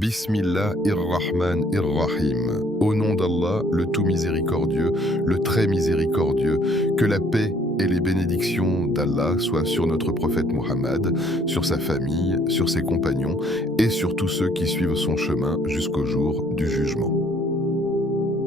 Bismillahir-Rahman-ir-Rahim. Au nom d'Allah, le tout miséricordieux, le très miséricordieux, que la paix et les bénédictions d'Allah soient sur notre prophète Muhammad, sur sa famille, sur ses compagnons et sur tous ceux qui suivent son chemin jusqu'au jour du jugement.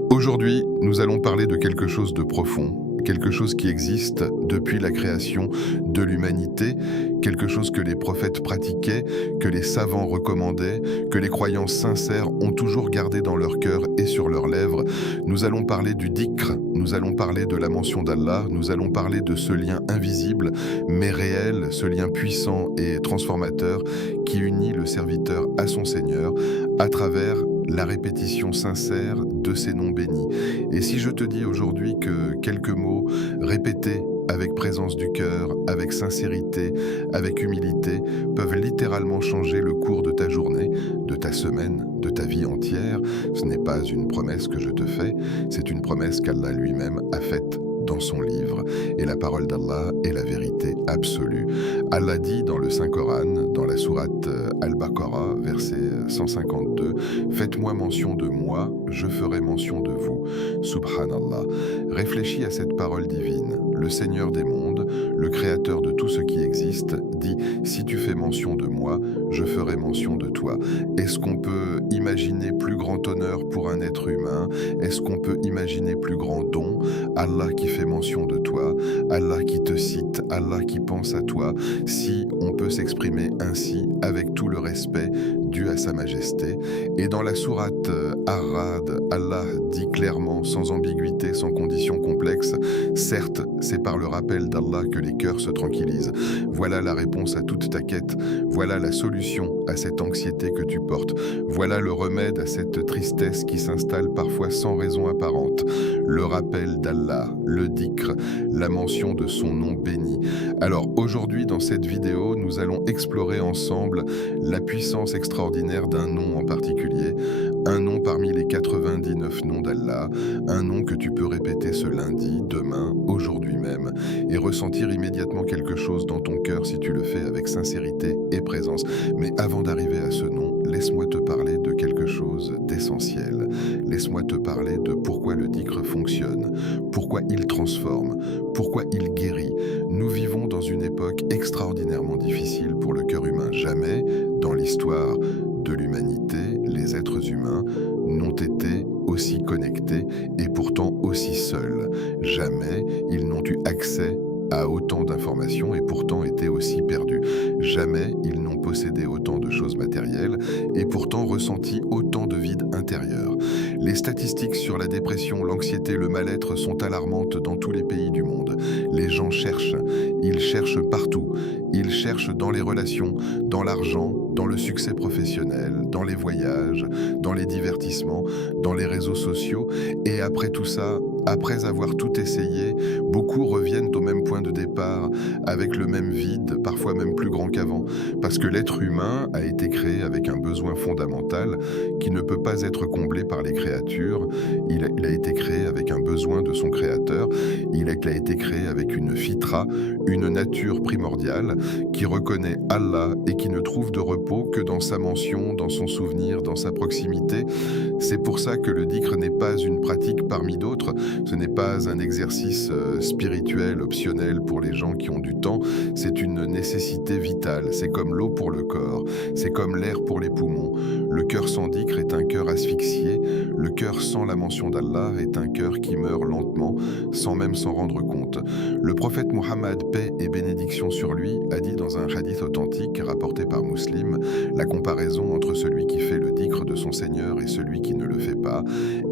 Aujourd'hui, nous allons parler de quelque chose de profond, quelque chose qui existe depuis la création de l'humanité, quelque chose que les prophètes pratiquaient, que les savants recommandaient, que les croyants sincères ont toujours gardé dans leur cœur et sur leurs lèvres. Nous allons parler du dhikr, nous allons parler de la mention d'Allah, nous allons parler de ce lien invisible mais réel, ce lien puissant et transformateur qui unit le serviteur à son Seigneur à travers la répétition sincère de ces noms bénis. Et si je te dis aujourd'hui que quelques mots répétés avec présence du cœur, avec sincérité, avec humilité, peuvent littéralement changer le cours de ta journée, de ta semaine, de ta vie entière, ce n'est pas une promesse que je te fais, c'est une promesse qu'Allah lui-même a faite dans son livre. Et la parole d'Allah est la vérité absolue. Allah dit dans le Saint-Coran, dans la sourate Al-Baqarah, verset 152, « Faites-moi mention de moi, je ferai mention de vous. » Subhanallah. Réfléchis à cette parole divine. Le Seigneur des mondes, le Créateur de tout ce qui existe, dit « Si tu fais mention de moi, je ferai mention de toi. » Est-ce qu'on peut imaginer plus grand honneur pour un être humain? Est-ce qu'on peut imaginer plus grand don? Allah qui fait mention de toi, Allah qui te cite, Allah qui pense à toi, si on peut s'exprimer ainsi avec tout le respect dû à sa majesté. Et dans la sourate Ar-Ra'd, Allah dit clairement, sans ambiguïté, sans condition complexe, certes, c'est par le rappel d'Allah que les cœurs se tranquillisent. Voilà la réponse à toute ta quête, voilà la solution à cette anxiété que tu portes, voilà le remède à cette tristesse qui s'installe parfois sans raison apparente. Le rappel d'Allah, le dhikr, la mention de son nom béni. Alors aujourd'hui dans cette vidéo, nous allons explorer ensemble la puissance extraordinaire d'un nom en particulier, un nom parmi les 99 noms d'Allah, un nom que tu peux répéter ce lundi, demain, aujourd'hui même, et ressentir immédiatement quelque chose dans ton cœur si tu le fais avec sincérité et présence. Mais avant d'arriver à ce nom, laisse-moi te parler de quelque chose d'essentiel. Laisse-moi te parler de pourquoi le dhikr fonctionne, pourquoi il transforme, pourquoi il guérit. Nous vivons dans une époque extraordinairement difficile pour le cœur humain. Jamais, dans l'histoire de l'humanité, les êtres humains n'ont été aussi connectés et pourtant aussi seuls. Jamais ils n'ont eu accès à autant d'informations et pourtant étaient aussi perdus. Jamais ils n'ont possédé autant de choses matérielles et pourtant ressenti autant de vide intérieur. Les statistiques sur la dépression, l'anxiété, le mal-être sont alarmantes dans tous les pays du monde. Les gens cherchent, ils cherchent partout. Ils cherchent dans les relations, dans l'argent, dans le succès professionnel, dans les voyages, dans les divertissements, dans les réseaux sociaux. Et après tout ça, après avoir tout essayé, beaucoup reviennent au même point de départ, avec le même vide, parfois même plus grand qu'avant. Parce que l'être humain a été créé avec un besoin fondamental qui ne peut pas être comblé par les créatures. Il a été créé avec un besoin de son créateur. Il a été créé avec une fitra, une nature primordiale, qui reconnaît Allah et qui ne trouve de repos que dans sa mention, dans son souvenir, dans sa proximité. C'est pour ça que le dhikr n'est pas une pratique parmi d'autres. Ce n'est pas un exercice spirituel optionnel pour les gens qui ont du temps, c'est une nécessité vitale, c'est comme l'eau pour le corps, c'est comme l'air pour les poumons. Le cœur sans dhikr est un cœur asphyxié, le cœur sans la mention d'Allah est un cœur qui meurt lentement, sans même s'en rendre compte. Le prophète Muhammad, paix et bénédiction sur lui, a dit dans un hadith authentique rapporté par Muslim, la comparaison entre celui qui fait le dhikr de son Seigneur et celui qui ne le fait pas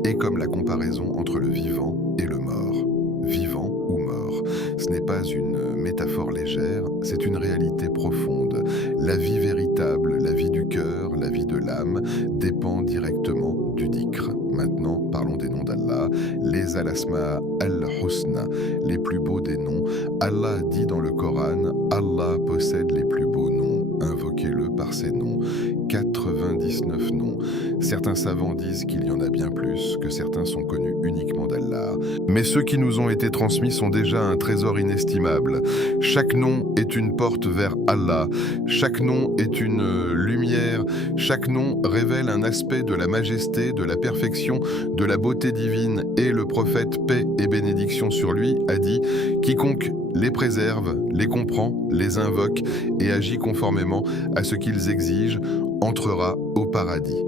est comme la comparaison entre le vivant et le mort. Vivant ou mort. Ce n'est pas une métaphore légère, c'est une réalité profonde. La vie véritable, la vie du cœur, la vie de l'âme dépend directement du dhikr. Maintenant, parlons des noms d'Allah, les al-asma al-husna, les plus beaux des noms. Allah dit dans le Coran, Allah possède les plus beaux noms, invoquez-le par ses noms. 99 noms. Certains savants disent qu'il y en a bien plus, que certains sont connus uniquement d'Allah. Mais ceux qui nous ont été transmis sont déjà un trésor inestimable. Chaque nom est une porte vers Allah. Chaque nom est une lumière. Chaque nom révèle un aspect de la majesté, de la perfection, de la beauté divine. Et le prophète, paix et bénédiction sur lui, a dit « Quiconque les préserve, les comprend, les invoque et agit conformément à ce qu'ils exigent, entrera au paradis. »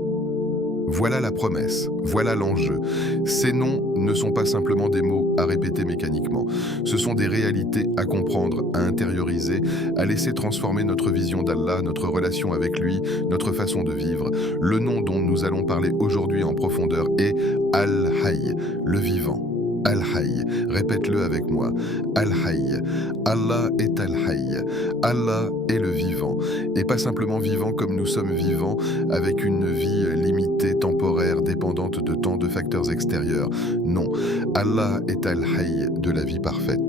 Voilà la promesse, voilà l'enjeu. Ces noms ne sont pas simplement des mots à répéter mécaniquement. Ce sont des réalités à comprendre, à intérioriser, à laisser transformer notre vision d'Allah, notre relation avec lui, notre façon de vivre. Le nom dont nous allons parler aujourd'hui en profondeur est Al-Hayy, le vivant. Al-Hayy, répète-le avec moi. Al-Hayy, Allah est Al-Hayy. Allah est le vivant. Et pas simplement vivant comme nous sommes vivants, avec une vie limitée, temporaire, dépendante de tant de facteurs extérieurs. Non, Allah est Al-Hayy, de la vie parfaite,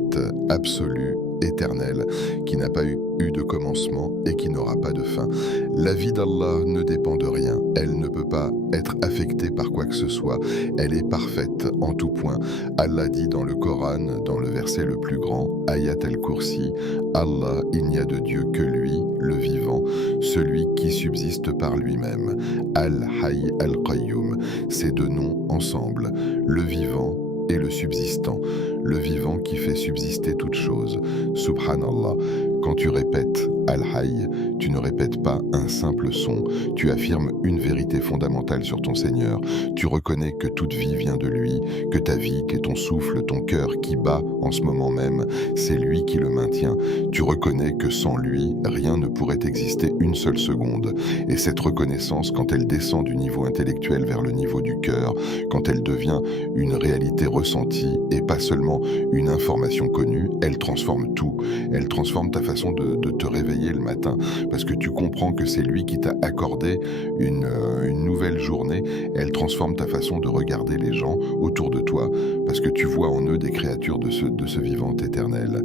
absolue, éternelle, qui n'a pas eu de commencement et qui n'aura pas de fin. La vie d'Allah ne dépend de rien. Elle ne peut pas être affectée par quoi que ce soit. Elle est parfaite en tout point. Allah dit dans le Coran, dans le verset le plus grand, Ayat al-Kursi, Allah, il n'y a de Dieu que lui, le vivant, celui qui subsiste par lui-même. Al-Hayy al-Qayyum, ces deux noms ensemble, le vivant et le subsistant, le vivant qui fait subsister toute chose. Subhanallah, quand tu répètes Al-Hayy, tu ne répètes pas un simple son, tu affirmes une vérité fondamentale sur ton Seigneur. Tu reconnais que toute vie vient de lui, que ta vie, que ton souffle, ton cœur qui bat en ce moment même, c'est lui qui le maintient. Tu reconnais que sans lui, rien ne pourrait exister une seule seconde. Et cette reconnaissance, quand elle descend du niveau intellectuel vers le niveau du cœur, quand elle devient une réalité ressentie et pas seulement une information connue, elle transforme tout. Elle transforme ta façon de te réveiller le matin, parce que tu comprends que c'est lui qui t'a accordé une nouvelle journée. Elle transforme ta façon de regarder les gens autour de toi, parce que tu vois en eux des créatures de ce vivant éternel.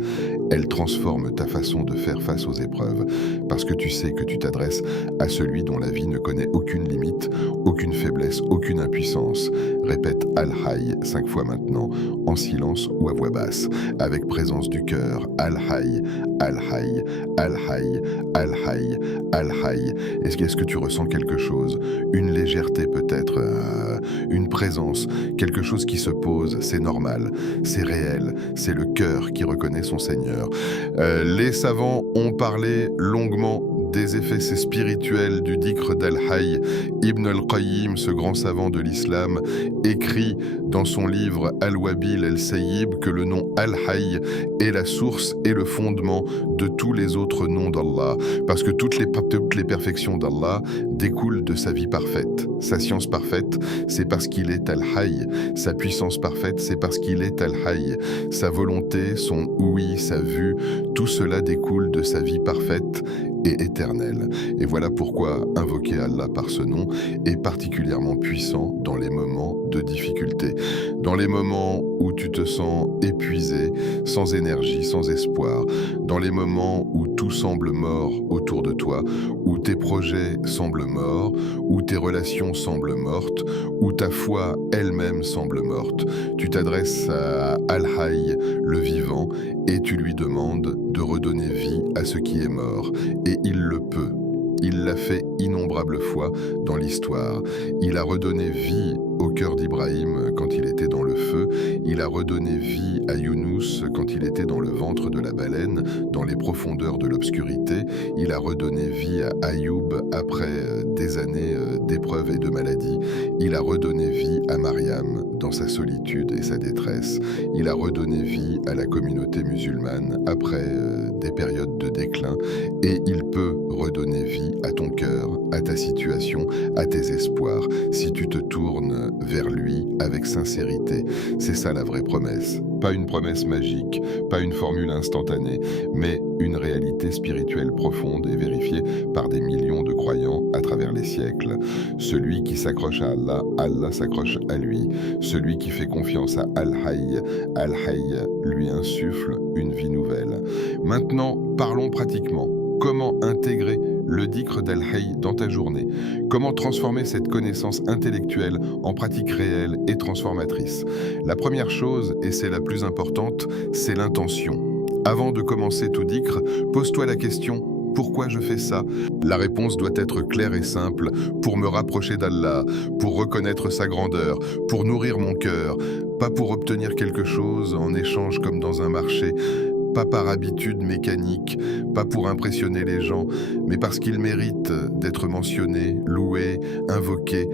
Elle transforme ta façon de faire face aux épreuves, parce que tu sais que tu t'adresses à celui dont la vie ne connaît aucune limite, aucune faiblesse, aucune impuissance. Répète Al-Hayy 5 fois maintenant, en silence ou à voix basse, avec présence du cœur. Al-Hayy, Al-Hayy, Al-Hayy, Al-Hayy, Al-Hayy. Est-ce que tu ressens quelque chose? Une légèreté peut-être, une présence, quelque chose qui se pose, c'est normal, c'est réel, c'est le cœur qui reconnaît son Seigneur. Les savants ont parlé longuement des effets spirituels du dhikr d'Al-Hayy. Ibn al-Qayyim, ce grand savant de l'islam, écrit dans son livre Al-Wabil al-Sayyib que le nom Al-Hayy est la source et le fondement de tous les autres noms d'Allah, parce que toutes les perfections d'Allah découlent de sa vie parfaite. Sa science parfaite, c'est parce qu'il est Al-Hayy. Sa puissance parfaite, c'est parce qu'il est Al-Hayy. Sa volonté, son ouïe, sa vue, tout cela découle de sa vie parfaite et éternelle. Et voilà pourquoi invoquer Allah par ce nom est particulièrement puissant dans les moments de difficulté, dans les moments où tu te sens épuisé, sans énergie, sans espoir, dans les moments où tout semble mort autour de toi, où tes projets semblent morts, où tes relations semblent mortes, où ta foi elle-même semble morte. Tu t'adresses à Al-Hayy, le vivant, et tu lui demandes de redonner vie à ce qui est mort. Et il le peut. Il l'a fait innombrables fois dans l'histoire. Il a redonné vie au cœur d'Ibrahim quand il était dans le feu. Il a redonné vie à Younous quand il était dans le ventre de la baleine, dans les profondeurs de l'obscurité. Il a redonné vie à Ayoub après des années d'épreuves et de maladies. Il a redonné vie à Mariam dans sa solitude et sa détresse. Il a redonné vie à la communauté musulmane après des périodes de déclin. Et il peut redonner vie à ton cœur, à ta situation, à tes espoirs, si tu te tournes vers lui avec sincérité. C'est ça la vraie promesse. Pas une promesse magique, pas une formule instantanée, mais une réalité spirituelle profonde et vérifiée par des millions de croyants à travers les siècles. Celui qui s'accroche à Allah, Allah s'accroche à lui. Celui qui fait confiance à Al-Hayy, Al-Hayy lui insuffle une vie nouvelle. Maintenant, parlons pratiquement. Comment intégrer le dhikr d'Al-Hayy dans ta journée? Comment transformer cette connaissance intellectuelle en pratique réelle et transformatrice? La première chose, et c'est la plus importante, c'est l'intention. Avant de commencer tout dhikr, pose-toi la question: pourquoi je fais ça? La réponse doit être claire et simple: pour me rapprocher d'Allah, pour reconnaître sa grandeur, pour nourrir mon cœur, pas pour obtenir quelque chose en échange comme dans un marché, pas par habitude mécanique, pas pour impressionner les gens, mais parce qu'ils méritent d'être mentionnés, loués, invoqués,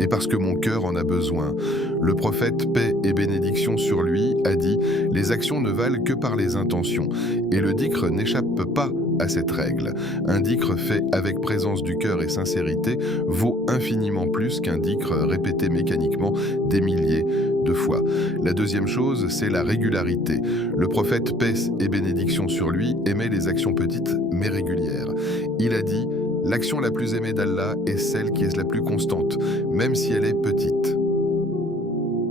et parce que mon cœur en a besoin. Le prophète, paix et bénédiction sur lui, a dit: les actions ne valent que par les intentions, et le dhikr n'échappe pas à cette règle. Un dhikr fait avec présence du cœur et sincérité vaut infiniment plus qu'un dhikr répété mécaniquement des milliers de fois. La deuxième chose, c'est la régularité. Le prophète, paix et bénédiction sur lui, aimait les actions petites mais régulières. Il a dit: l'action la plus aimée d'Allah est celle qui est la plus constante, même si elle est petite.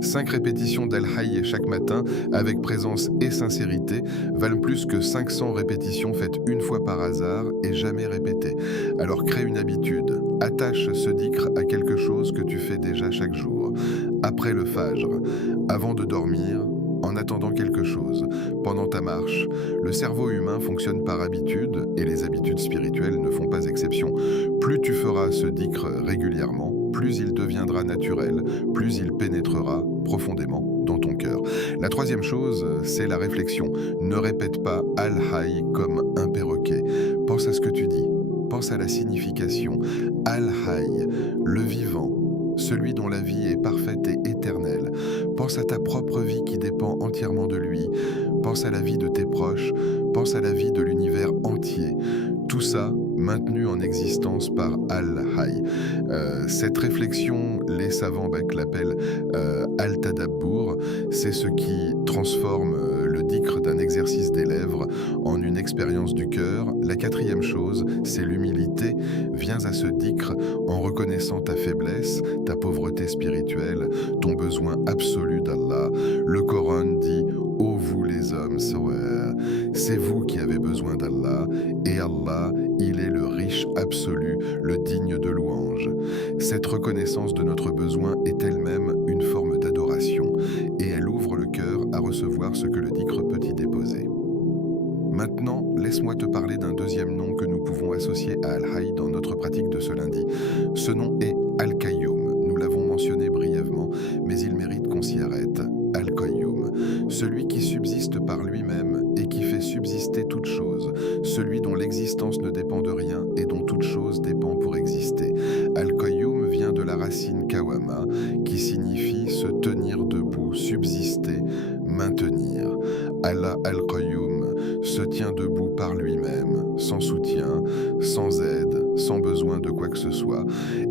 5 répétitions d'Al-Hayy chaque matin, avec présence et sincérité, valent plus que 500 répétitions faites une fois par hasard et jamais répétées. Alors crée une habitude. Attache ce dhikr à quelque chose que tu fais déjà chaque jour. Après le fajr, avant de dormir, en attendant quelque chose, pendant ta marche. Le cerveau humain fonctionne par habitude et les habitudes spirituelles ne font pas exception. Plus tu feras ce dhikr régulièrement, plus il deviendra naturel, plus il pénétrera profondément dans ton cœur. La troisième chose, c'est la réflexion. Ne répète pas Al-Hayy comme un perroquet. Pense à ce que tu dis. Pense à la signification. Al-Hayy, le vivant, celui dont la vie est parfaite et éternelle. Pense à ta propre vie qui dépend entièrement de lui. Pense à la vie de tes proches. Pense à la vie de l'univers entier. Tout ça maintenu en existence par Al-Hayy. Cette réflexion, les savants l'appellent Al-Tadabbour. C'est ce qui transforme le dhikr d'un exercice des lèvres en une expérience du cœur. La quatrième chose, c'est l'humilité. Viens à ce dhikr en reconnaissant ta faiblesse, ta pauvreté spirituelle, ton besoin absolu d'Allah. Le Coran dit: ô vous les hommes, c'est vous qui avez besoin d'Allah, et Allah, il est le riche absolu, le digne de louange. Cette reconnaissance de notre besoin est elle-même une forme d'adoration, et elle ouvre le cœur à recevoir ce que le dhikr peut y déposer. Maintenant, laisse-moi te parler d'un deuxième nom que nous pouvons associer à Al-Hayy dans notre pratique de ce lundi. Ce nom est Al-Qayyum. Nous l'avons mentionné brièvement, mais il mérite qu'on s'y arrête. Al-Qayyum, celui qui subsiste par lui-même et qui fait subsister toute chose, celui dont l'existence ne dépend de rien et dont toute chose dépend pour exister. Al-Qayyum vient de la racine Qawama, qui signifie se tenir debout, subsister, maintenir. Allah Al-Qayyum se tient debout par lui-même, sans soutien, sans aide, sans besoin de quoi que ce soit,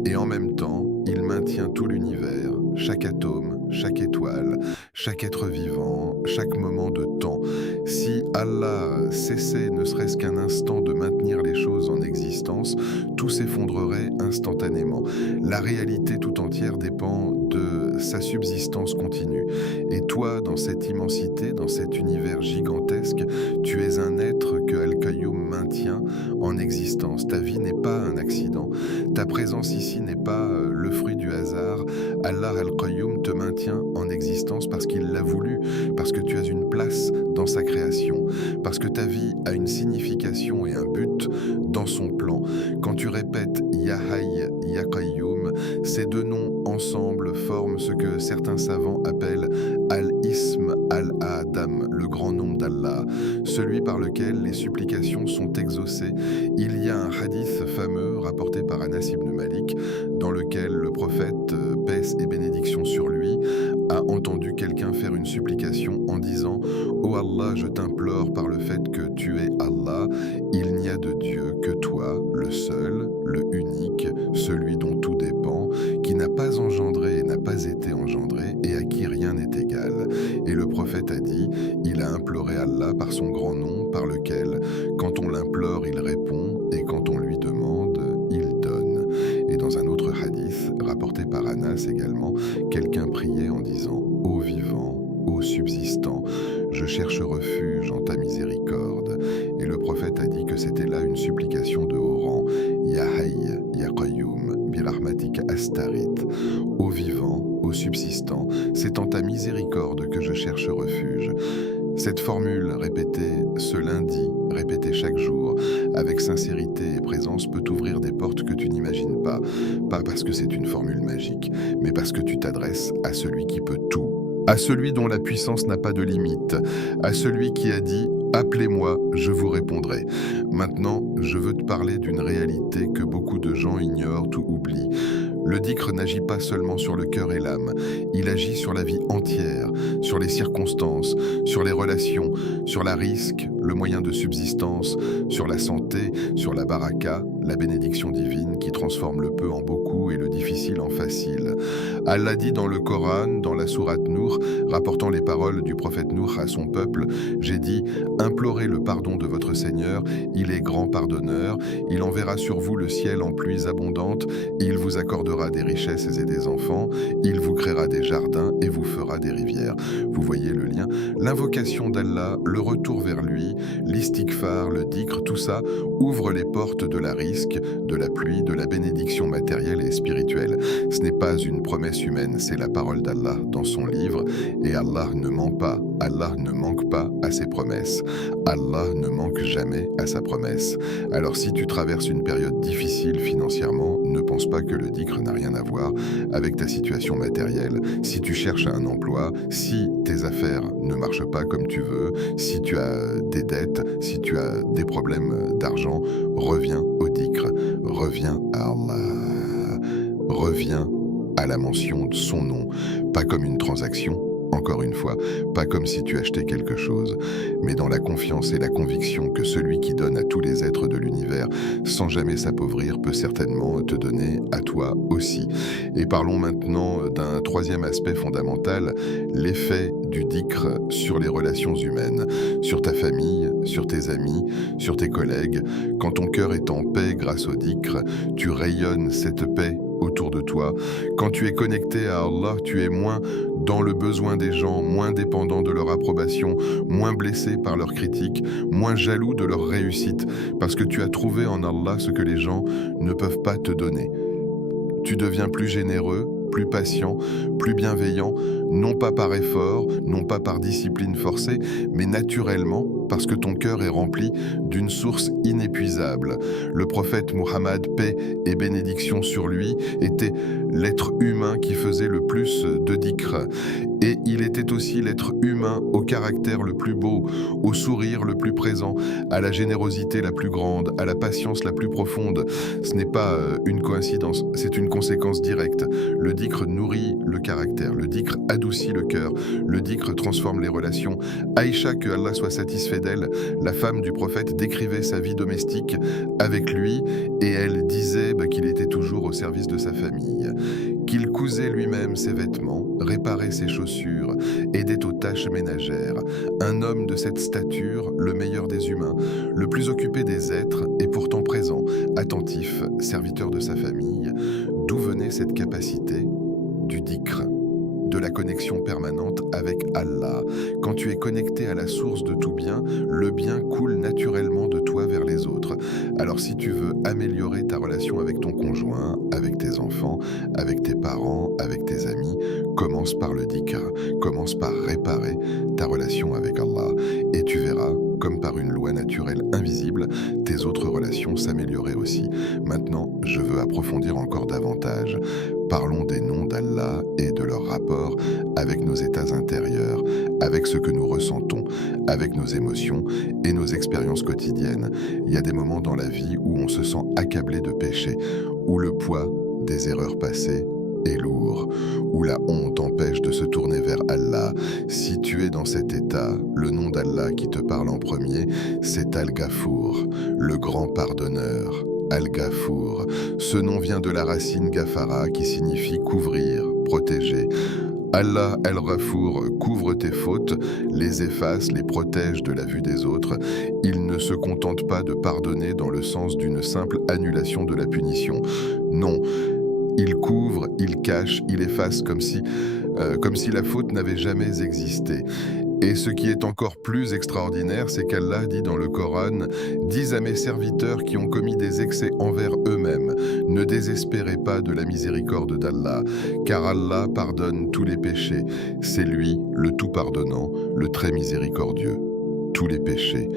et en même temps, il maintient tout l'univers, chaque atome, chaque étoile, chaque être vivant, chaque moment de temps. Si Allah cessait ne serait-ce qu'un instant de maintenir les choses en existence, tout s'effondrerait instantanément. La réalité tout entière dépend de sa subsistance continue. Et toi, dans cette immensité, dans cet univers gigantesque, tu es un être que Al-Qayyum maintient en existence. Ta vie n'est pas un accident. Ta présence ici n'est pas le fruit du hasard. Allah Al-Qayyum te maintient en existence parce qu'il l'a voulu, parce que tu as une place dans sa création, parce que ta vie a une signification et un but dans son plan. Quand tu répètes Ya Hayy, Ya Qayyum, ces deux noms ensemble forment ce que certains savants appellent Al-Ism Al-Adam, le grand nom d'Allah, celui par lequel les supplications sont exaucées. Il y a un hadith fameux rapporté par Anas ibn Malik, dans lequel le prophète, paix et bénédiction sur lui, a entendu quelqu'un faire une supplication en disant: « Ô Allah, je t'implore par le fait que tu es Allah, il n'y a de Dieu que toi, le seul, le unique, celui dont tout dépend, qui n'a pas engendré et n'a pas été engendré, et à qui rien n'est égal. » Et le prophète a dit: il a imploré Allah par son grand nom, par lequel, quand on l'implore, il répond, et quand on lui demande, il donne. Et dans un autre hadith, rapporté par Anas également, quelqu'un priait en disant: « Ô vivant, ô subsistant, je cherche refuge en ta miséricorde. » Et le prophète a dit que c'était là une supplication de haut rang. Tarit. Ô vivant, ô subsistant, c'est en ta miséricorde que je cherche refuge. Cette formule répétée ce lundi, répétée chaque jour, avec sincérité et présence, peut t'ouvrir des portes que tu n'imagines pas. Pas parce que c'est une formule magique, mais parce que tu t'adresses à celui qui peut tout. À celui dont la puissance n'a pas de limite. À celui qui a dit « Appelez-moi, je vous répondrai ». Maintenant, je veux te parler d'une réalité que beaucoup de gens ignorent ou oublient. Le dhikr n'agit pas seulement sur le cœur et l'âme, il agit sur la vie entière, sur les circonstances, sur les relations, sur la risque, le moyen de subsistance, sur la santé, sur la baraka, la bénédiction divine qui transforme le peu en beaucoup et le difficile en facile. Allah dit dans le Coran, dans la sourate Nour, rapportant les paroles du prophète Nour à son peuple, j'ai dit « Implorez le pardon de votre Seigneur, il est grand pardonneur, il enverra sur vous le ciel en pluies abondantes, il vous accordera des richesses et des enfants, il vous créera des jardins et vous fera des rivières. » Vous voyez le lien? L'invocation d'Allah, le retour vers lui, l'istighfar, le dhikr, tout ça ouvre les portes de la risque, de la pluie, de la bénédiction matérielle et spirituelle. Ce n'est pas une promesse humaine, c'est la parole d'Allah dans son livre, et Allah ne ment pas, Allah ne manque pas à ses promesses. Allah ne manque jamais à sa promesse. Alors si tu traverses une période difficile financièrement, ne pense pas que le dhikr n'a rien à voir avec ta situation matérielle. Si tu cherches un emploi, si tes affaires ne marchent pas comme tu veux, si tu as des dettes, si tu as des problèmes d'argent, reviens au dhikr, reviens à Allah, reviens à la mention de son nom, pas comme une transaction, encore une fois, pas comme si tu achetais quelque chose, mais dans la confiance et la conviction que celui qui donne à tous les êtres de l'univers, sans jamais s'appauvrir, peut certainement te donner à toi aussi. Et parlons maintenant d'un troisième aspect fondamental, l'effet du dhikr sur les relations humaines, sur ta famille, sur tes amis, sur tes collègues. Quand ton cœur est en paix grâce au dhikr, tu rayonnes cette paix autour de toi. Quand tu es connecté à Allah, tu es moins dans le besoin des gens, moins dépendant de leur approbation, moins blessé par leurs critiques, moins jaloux de leur réussite, parce que tu as trouvé en Allah ce que les gens ne peuvent pas te donner. Tu deviens plus généreux, plus patient, plus bienveillant, non pas par effort, non pas par discipline forcée, mais naturellement, parce que ton cœur est rempli d'une source inépuisable. Le prophète Muhammad, paix et bénédiction sur lui, était l'être humain qui faisait le plus de dhikr. Et il était aussi l'être humain au caractère le plus beau, au sourire le plus présent, à la générosité la plus grande, à la patience la plus profonde. Ce n'est pas une coïncidence, c'est une conséquence directe. Le dhikr nourrit le caractère, le dhikr adoucit le cœur, le dhikr transforme les relations. Aïcha, que Allah soit satisfait d'elle, la femme du prophète, décrivait sa vie domestique avec lui et elle disait qu'il était toujours au service de sa famille, qu'il cousait lui-même ses vêtements, réparait ses chaussures, aidait aux tâches ménagères. Un homme de cette stature, le meilleur des humains, le plus occupé des êtres et pourtant présent, attentif, serviteur de sa famille. D'où venait cette capacité? Du dhikr, de la connexion permanente avec Allah. Quand tu es connecté à la source de tout bien, le bien coule naturellement de toi vers les autres. Alors si tu veux améliorer ta relation avec ton conjoint, avec tes enfants, avec tes parents, avec tes amis, commence par le dhikr, commence par réparer ta relation avec Allah et tu verras, comme par une loi naturelle invisible, tes autres relations s'améliorer aussi. Maintenant, je veux approfondir encore davantage. Parlons des noms d'Allah et de leur rapport avec nos états intérieurs, avec ce que nous ressentons, avec nos émotions et nos expériences quotidiennes. Il y a des moments dans la vie où on se sent accablé de péché, où le poids des erreurs passées est lourd, où la honte empêche de se tourner vers Allah. Si tu es dans cet état, le nom d'Allah qui te parle en premier, c'est Al-Ghafour, le grand pardonneur. Al-Ghafour, ce nom vient de la racine Ghafara qui signifie couvrir, protéger. Allah El-Ghafour couvre tes fautes, les efface, les protège de la vue des autres. Il ne se contente pas de pardonner dans le sens d'une simple annulation de la punition. Non, il couvre, il cache, il efface comme si la faute n'avait jamais existé. Et ce qui est encore plus extraordinaire, c'est qu'Allah dit dans le Coran: « Dis à mes serviteurs qui ont commis des excès envers eux-mêmes, ne désespérez pas de la miséricorde d'Allah, car Allah pardonne tous les péchés. C'est lui, le tout pardonnant, le très miséricordieux. » Tous les péchés,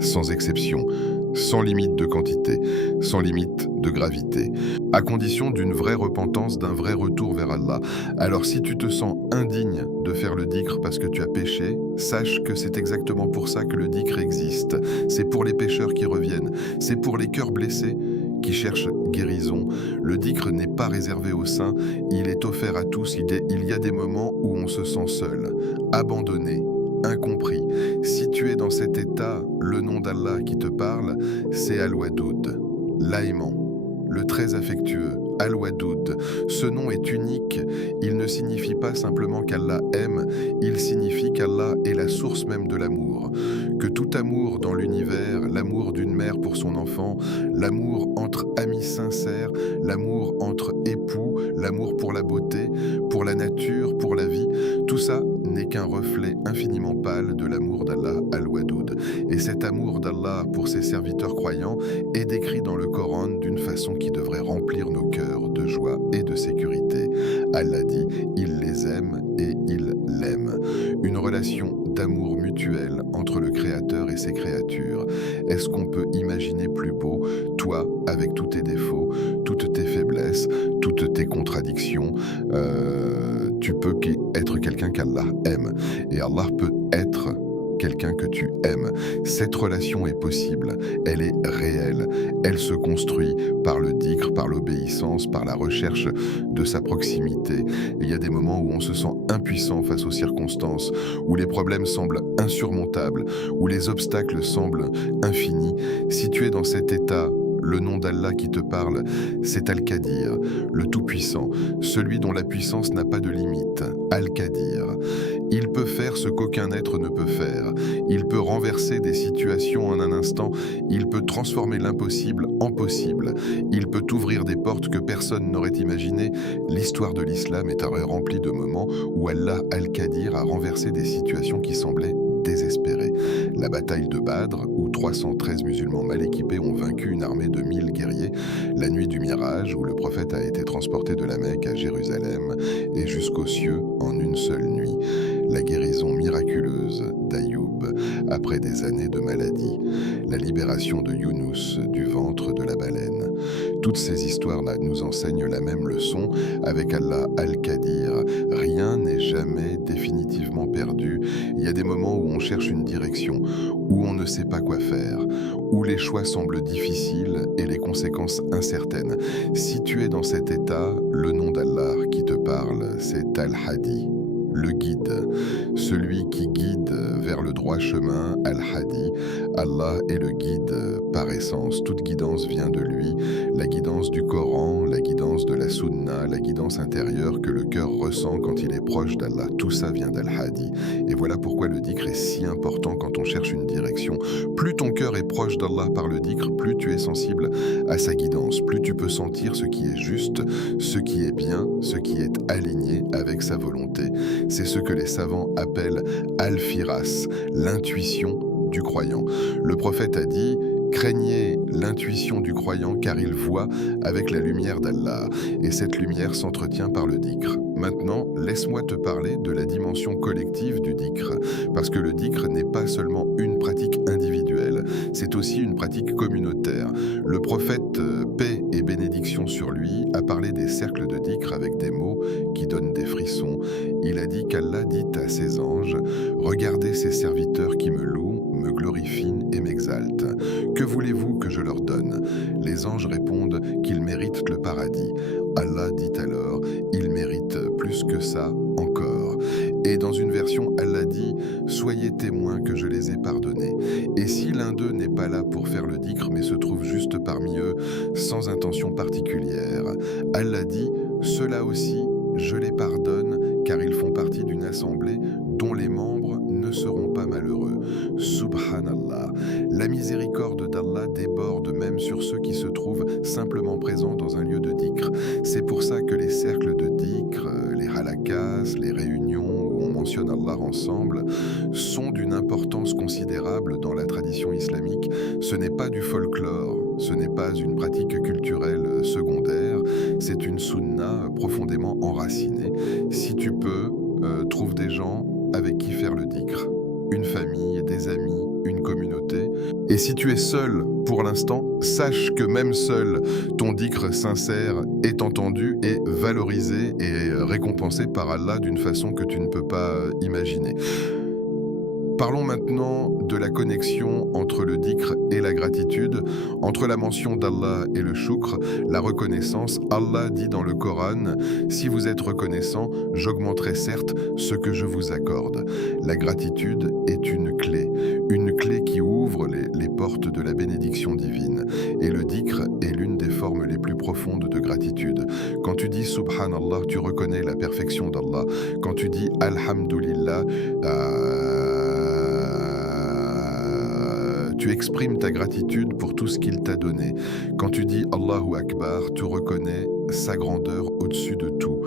sans exception, sans limite de quantité, sans limite de gravité, à condition d'une vraie repentance, d'un vrai retour vers Allah. Alors si tu te sens indigne de faire le dhikr parce que tu as péché, sache que c'est exactement pour ça que le dhikr existe. C'est pour les pécheurs qui reviennent, c'est pour les cœurs blessés qui cherchent guérison. Le dhikr n'est pas réservé aux saints, il est offert à tous. Il y a des moments où on se sent seul, abandonné, incompris. Si tu es dans cet état, le nom d'Allah qui te parle, c'est Al-Wadoud, l'aimant, le très affectueux, Al-Wadoud. Ce nom est unique, il ne signifie pas simplement qu'Allah aime, il signifie qu'Allah est la source même de l'amour. Que tout amour dans l'univers, l'amour d'une mère pour son enfant, l'amour entre amis sincères, l'amour entre époux, l'amour pour la beauté, pour la nature, pour la vie, tout ça n'est qu'un reflet infiniment pâle de l'amour d'Allah Al-Wadoud. Et cet amour d'Allah pour ses serviteurs croyants est décrit dans le Coran d'une façon qui devrait remplir nos cœurs de joie et de sécurité. Allah dit: il les aime et il l'aime. Une relation d'amour mutuel entre le Créateur et ses créatures. Est-ce qu'on peut imaginer plus beau? Toi, avec tous tes défauts, toutes tes faiblesses, toutes tes contradictions, tu peux être quelqu'un qu'Allah aime. Et Allah peut être quelqu'un que tu aimes. Cette relation est possible, elle est réelle, elle se construit par le dhikr, par l'obéissance, par la recherche de sa proximité. Il y a des moments où on se sent impuissant face aux circonstances, où les problèmes semblent insurmontables, où les obstacles semblent infinis. Si tu es dans cet état, le nom d'Allah qui te parle, c'est Al-Qadir, le Tout-Puissant, celui dont la puissance n'a pas de limite, Al-Qadir. Il peut faire ce qu'aucun être ne peut faire. Il peut renverser des situations en un instant. Il peut transformer l'impossible en possible. Il peut ouvrir des portes que personne n'aurait imaginées. L'histoire de l'islam est remplie de moments où Allah Al-Qadir a renversé des situations qui semblaient désespéré. La bataille de Badr, où 313 musulmans mal équipés ont vaincu une armée de 1000 guerriers, la nuit du Mirage, où le prophète a été transporté de la Mecque à Jérusalem et jusqu'aux cieux en une seule nuit, la guérison miraculeuse d'Ayoub après des années de maladie, la libération de Younous du ventre de la baleine. Toutes ces histoires-là nous enseignent la même leçon. Avec Allah Al-Qadir, rien n'est jamais définitivement perdu. Il y a des moments où on cherche une direction, où on ne sait pas quoi faire, où les choix semblent difficiles et les conséquences incertaines. Si tu es dans cet état, le nom d'Allah qui te parle, c'est Al-Hadi, le guide, celui qui guide vers le droit chemin, Al-Hadi. Allah est le guide par essence, toute guidance vient de lui, la guidance du Coran, la guidance de la Sunna, la guidance intérieure que le cœur ressent quand il est proche d'Allah, tout ça vient d'Al-Hadi. Et voilà pourquoi le dhikr est si important quand on cherche une direction. Plus ton cœur est proche d'Allah par le dhikr, plus tu es sensible à sa guidance, plus tu peux sentir ce qui est juste, ce qui est bien, ce qui est aligné avec sa volonté. C'est ce que les savants appellent al-firas, l'intuition du croyant. Le prophète a dit: craignez l'intuition du croyant car il voit avec la lumière d'Allah. Et cette lumière s'entretient par le dhikr. Maintenant, laisse-moi te parler de la dimension collective du dhikr. Parce que le dhikr n'est pas seulement une pratique individuelle, c'est aussi une pratique communautaire. Le prophète, paix et bénédiction sur lui, a parlé des cercles de dhikr avec des mots qui donnent des frissons. Il a dit qu'Allah dit à ses anges: regardez ces serviteurs qui me louent, me glorifient et m'exaltent. Que voulez-vous que je leur donne? Les anges répondent qu'ils méritent le paradis. Allah dit alors: ils méritent plus que ça encore. Et dans une version, Allah dit: soyez témoins que je les ai pardonnés. Et si l'un d'eux n'est pas là pour faire le dhikr, mais se trouve juste parmi eux, sans intention particulière, Allah dit: ceux-là aussi, je les pardonne, car ils font partie d'une assemblée dont les membres ne seront pas malheureux. Subhanallah. La miséricorde d'Allah déborde même sur ceux qui se trouvent simplement présents dans un lieu de dhikr. C'est pour ça que les cercles de dhikr, les halakas, les réunions où on mentionne Allah vivre ensemble, sont d'une importance considérable dans la tradition islamique. Ce n'est pas du folklore, ce n'est pas une pratique culturelle secondaire, c'est une sunna profondément enracinée. Si tu peux, trouve des gens avec qui faire le dhikr. Une famille, des amis, une communauté. Et si tu es seul pour l'instant, sache que même seul, ton dhikr sincère est entendu et valorisé et récompensé par Allah d'une façon que tu ne peux pas imaginer. Parlons maintenant de la connexion entre le dhikr et la gratitude, entre la mention d'Allah et le shukr, la reconnaissance. Allah dit dans le Coran, « Si vous êtes reconnaissant, j'augmenterai certes ce que je vous accorde. » La gratitude est une clé qui ouvre les portes de la bénédiction divine. Et le dhikr est l'une des formes les plus profondes de gratitude. Quand tu dis « Subhanallah », tu reconnais la perfection d'Allah. Quand tu dis « Alhamdulillah », tu exprimes ta gratitude pour tout ce qu'il t'a donné. Quand tu dis Allahu Akbar, tu reconnais sa grandeur au-dessus de tout.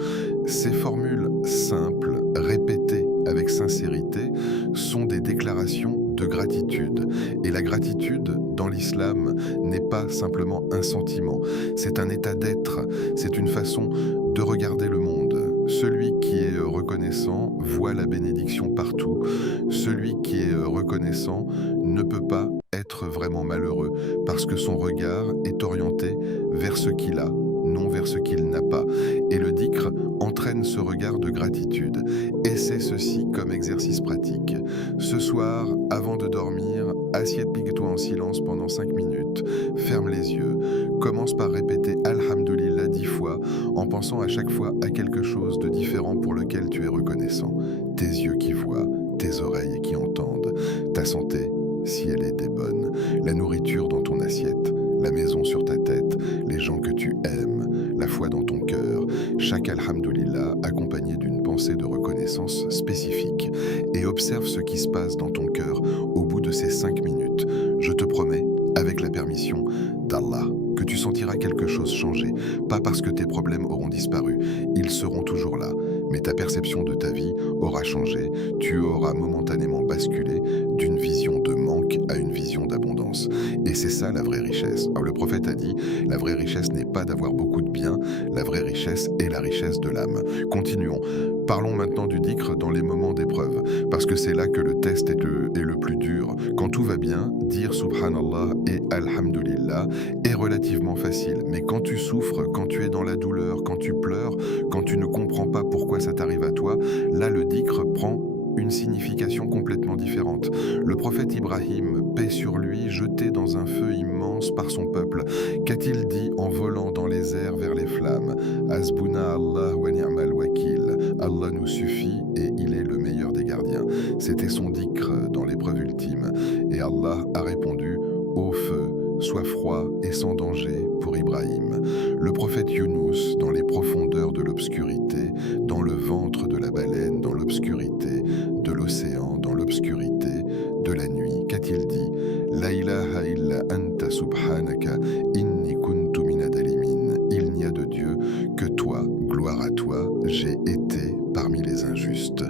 Ces formules simples, répétées avec sincérité, sont des déclarations de gratitude. Et la gratitude, dans l'islam, n'est pas simplement un sentiment, c'est un état d'être, c'est une façon de regarder le monde. Celui qui est reconnaissant voit la bénédiction partout. Celui qui est reconnaissant ne peut pas être vraiment malheureux parce que son regard est orienté vers ce qu'il a, non vers ce qu'il n'a pas. Et le dhikr entraîne ce regard de gratitude. Essaie ceci comme exercice pratique. Ce soir, avant de dormir, assieds-toi en silence pendant 5 minutes. Ferme les yeux. Commence par répéter Alhamdulillah 10 fois en pensant à chaque fois à quelque chose de différent pour lequel tu es reconnaissant. Tes yeux qui voient, tes oreilles qui entendent, ta santé, si elle était bonne, la nourriture dans ton assiette, la maison sur ta tête, les gens que tu aimes, la foi dans ton cœur, chaque Alhamdulillah accompagné d'une pensée de reconnaissance spécifique. Et observe ce qui se passe dans ton cœur au bout de ces 5 minutes. Je te promets, avec la permission d'Allah, que tu sentiras quelque chose changer, pas parce que tes problèmes auront disparu, ils seront toujours là, mais ta perception de ta vie aura changé, tu auras momentanément basculé d'une vision de manque à une vision d'abondance. Et c'est ça la vraie richesse. Alors, le prophète a dit, la vraie richesse n'est pas d'avoir beaucoup de biens, la vraie richesse est la richesse de l'âme. Continuons. Parlons maintenant du dhikr dans les moments d'épreuve, parce que c'est là que le test est le plus dur. Quand tout va bien, dire Subhanallah et Alhamdulillah est relativement facile. Mais quand tu souffres, quand tu es dans la douleur, quand tu pleures, quand tu ne comprends pas pourquoi ça t'arrive à toi, là le dhikr prend une signification complètement différente. Le prophète Ibrahim, paix sur lui, jeté dans un feu immense par son peuple, qu'a-t-il dit en volant dans les airs vers les flammes? Hasbuna Allah wa ni'mal wakil. Allah nous suffit et il est le meilleur des gardiens. C'était son dhikr dans l'épreuve ultime. Et Allah a répondu, ô feu, sois froid et sans danger pour Ibrahim. Le prophète Younous, dans les profondeurs de l'obscurité, dans le ventre de la baleine, dans l'obscurité de l'océan, dans l'obscurité de la nuit, qu'a-t-il dit? La ilaha illa anta subhanaka inni kuntu minadalimin. Il n'y a de Dieu que toi, gloire à toi, j'ai été parmi les injustes.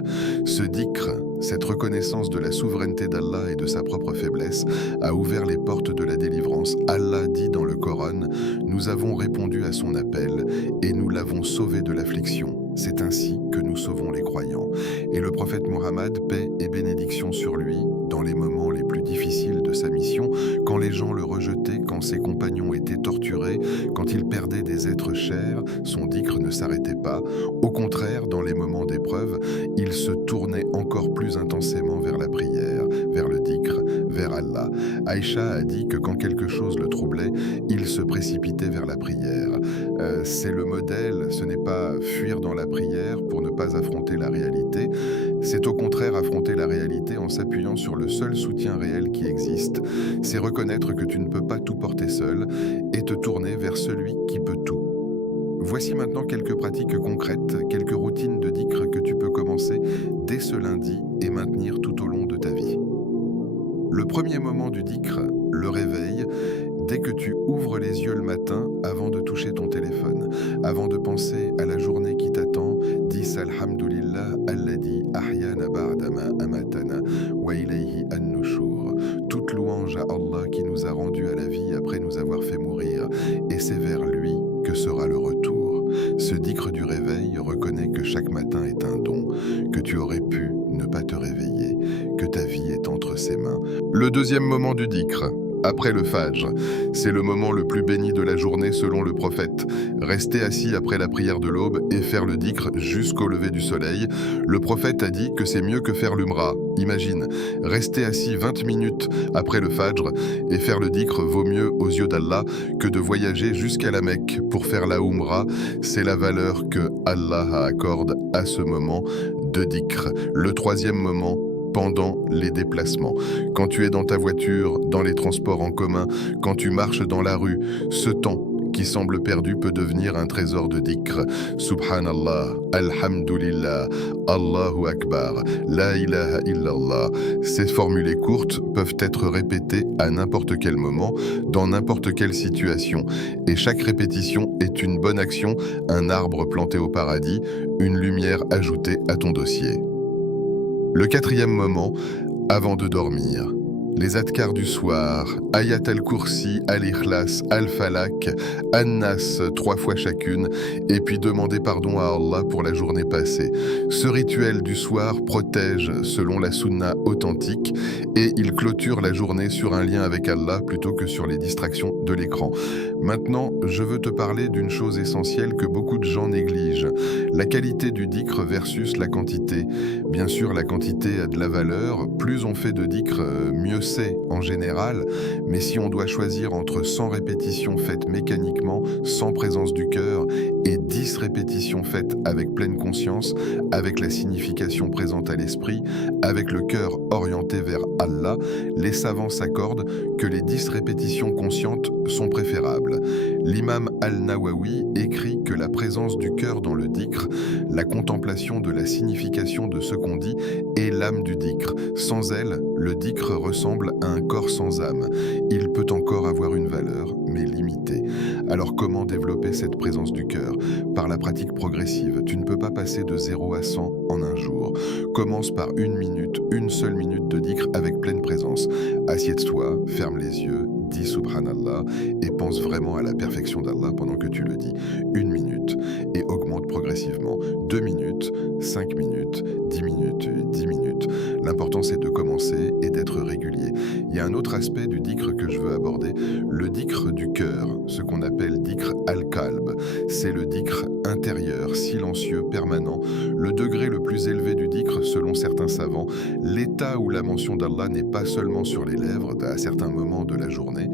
Ce dhikr, cette reconnaissance de la souveraineté d'Allah et de sa propre faiblesse, a ouvert les portes de la délivrance. Allah dit dans le Coran, « Nous avons répondu à son appel et nous l'avons sauvé de l'affliction. C'est ainsi que nous sauvons les croyants. » Et le prophète Mohammed, paix et bénédiction sur lui, dans les moments les plus difficiles de sa mission, quand les gens le rejetaient, quand ses compagnons étaient torturés, quand il perdait des êtres chers, son dhikr ne s'arrêtait pas. Au contraire, dans les moments d'épreuve, il se tournait encore plus intensément vers la prière, vers le dhikr, vers Allah. Aïcha a dit que quand quelque chose le troublait, il se précipitait vers la prière. C'est le modèle, ce n'est pas fuir dans la prière pour ne pas affronter la réalité, c'est au contraire affronter la réalité en s'appuyant sur le seul soutien réel qui existe. C'est reconnaître que tu ne peux pas tout porter seul et te tourner vers celui qui peut tout. Voici maintenant quelques pratiques concrètes, quelques routines de dhikr que tu peux commencer dès ce lundi et maintenir tout au long de ta vie. Le premier moment du dhikr, le réveil, dès que tu ouvres les yeux le matin avant de toucher ton téléphone, avant de penser à la journée qui t'attend, dis Alhamdulillah alladhi ahyana ba'da ma chaque matin est un don, que tu aurais pu ne pas te réveiller, que ta vie est entre ses mains. Le deuxième moment du dhikr, après le Fajr, c'est le moment le plus béni de la journée selon le prophète. Rester assis après la prière de l'aube et faire le dhikr jusqu'au lever du soleil. Le prophète a dit que c'est mieux que faire l'umra. Imagine, rester assis 20 minutes après le Fajr et faire le dhikr vaut mieux aux yeux d'Allah que de voyager jusqu'à la Mecque pour faire la umra. C'est la valeur que Allah accorde à ce moment de dhikr. Le troisième moment, pendant les déplacements. Quand tu es dans ta voiture, dans les transports en commun, quand tu marches dans la rue, ce temps qui semble perdu peut devenir un trésor de dhikr. Subhanallah, Alhamdulillah, Allahu Akbar, La ilaha illallah. Ces formulées courtes peuvent être répétées à n'importe quel moment, dans n'importe quelle situation. Et chaque répétition est une bonne action, un arbre planté au paradis, une lumière ajoutée à ton dossier. Le quatrième moment, avant de dormir. Les adhkars du soir, Ayat al-Kursi, al-Ikhlas, al-Falak, An-Nas 3 fois chacune, et puis demander pardon à Allah pour la journée passée. Ce rituel du soir protège selon la sunna authentique et il clôture la journée sur un lien avec Allah plutôt que sur les distractions de l'écran. Maintenant, je veux te parler d'une chose essentielle que beaucoup de gens négligent. La qualité du dhikr versus la quantité. Bien sûr, la quantité a de la valeur. Plus on fait de dhikr, mieux c'est en général. Mais si on doit choisir entre 100 répétitions faites mécaniquement, sans présence du cœur, et 10 répétitions faites avec pleine conscience, avec la signification présente à l'esprit, avec le cœur orienté vers Allah, les savants s'accordent que les 10 répétitions conscientes sont préférables. L'imam al-Nawawi écrit que la présence du cœur dans le dhikr, la contemplation de la signification de ce qu'on dit, est l'âme du dhikr. Sans elle, le dhikr ressemble à un corps sans âme. Il peut encore avoir une valeur, mais limitée. Alors comment développer cette présence du cœur? Par la pratique progressive. Tu ne peux pas passer de 0 à 100 en un jour. Commence par une seule minute de dhikr avec pleine présence. Assieds-toi, ferme les yeux, dis Subhanallah et pense vraiment à la perfection d'Allah pendant que tu le dis. 1 minute et augmente progressivement. 2 minutes, 5 minutes, 10 minutes, 10 minutes. L'important c'est de commencer et d'être régulier. Il y a un autre aspect du dhikr que je veux aborder, le dhikr du cœur, ce qu'on appelle dhikr al-qalb. C'est le dhikr intérieur, silencieux, permanent, le degré le plus élevé du dhikr selon certains savants, l'état où la mention d'Allah n'est pas seulement sur les lèvres à certains moments de la journée,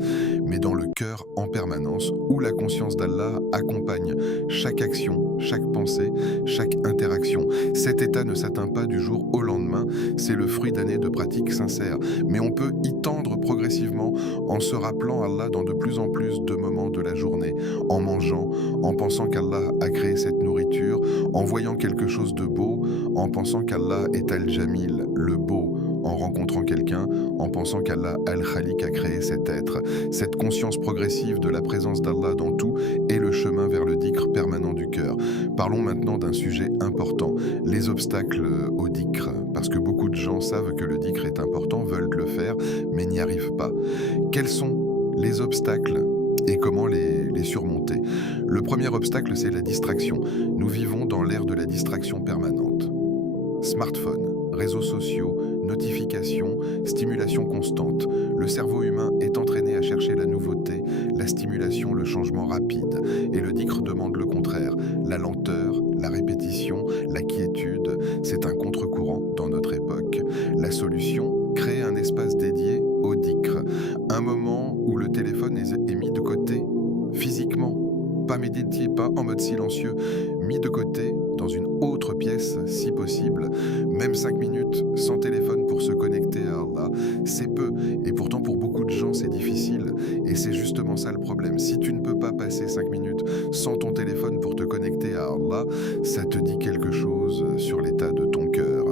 mais dans le cœur en permanence, où la conscience d'Allah accompagne chaque action, chaque pensée, chaque interaction. Cet état ne s'atteint pas du jour au lendemain, c'est le fruit d'années de pratiques sincères, mais on peut y tendre progressivement en se rappelant Allah dans de plus en plus de moments de la journée, en mangeant, en pensant qu'Allah a créé cette nourriture, en voyant quelque chose de beau, en pensant qu'Allah est Al-Jamil, le beau, en rencontrant quelqu'un, en pensant qu'Allah Al-Khaliq a créé cet être. Cette conscience progressive de la présence d'Allah dans tout est le chemin vers le dhikr permanent du cœur. Parlons maintenant d'un sujet important, les obstacles au dhikr, parce que beaucoup de gens savent que le dhikr est important, veulent le faire, mais n'y arrivent pas. Quels sont les obstacles et comment les surmonter? Le premier obstacle, c'est la distraction. Nous vivons dans l'ère de la distraction permanente. Smartphone, réseaux sociaux, notifications, stimulation constante. Le cerveau humain est entraîné à chercher la nouveauté, la stimulation, le changement rapide. Et le dhikr demande le contraire, la lenteur, la répétition, la quiétude. C'est un contre-courant dans notre époque. La solution, créer un espace dédié au dhikr. Un moment où le téléphone est mis de côté, physiquement. Pas méditer, pas en mode silencieux, mis de côté dans une autre pièce si possible. Même 5 minutes sans téléphone pour se connecter à Allah, c'est peu. Et pourtant pour beaucoup de gens c'est difficile. Et c'est justement ça le problème. Si tu ne peux pas passer 5 minutes sans ton téléphone pour te connecter à Allah, ça te dit quelque chose sur l'état de ton cœur.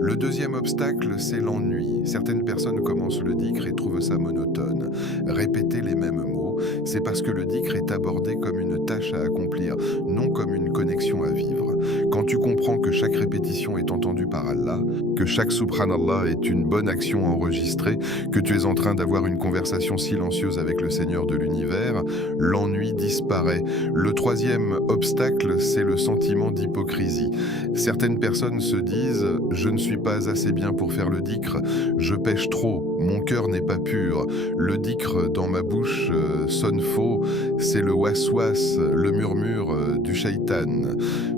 Le deuxième obstacle, c'est l'ennui. Certaines personnes commencent le dhikr et trouvent ça monotone. Répéter les mêmes mots, c'est parce que le dhikr est abordé comme une tâche à accomplir, non comme une connexion à vivre. Quand tu comprends que chaque répétition est entendue par Allah, que chaque subhanallah est une bonne action enregistrée, que tu es en train d'avoir une conversation silencieuse avec le Seigneur de l'univers, l'ennui disparaît. Le troisième obstacle, c'est le sentiment d'hypocrisie. Certaines personnes se disent « Je ne suis pas assez bien pour faire le dhikr, je pêche trop, mon cœur n'est pas pur, le dhikr dans ma bouche sonne faux, c'est le waswas, le murmure du shaitan. »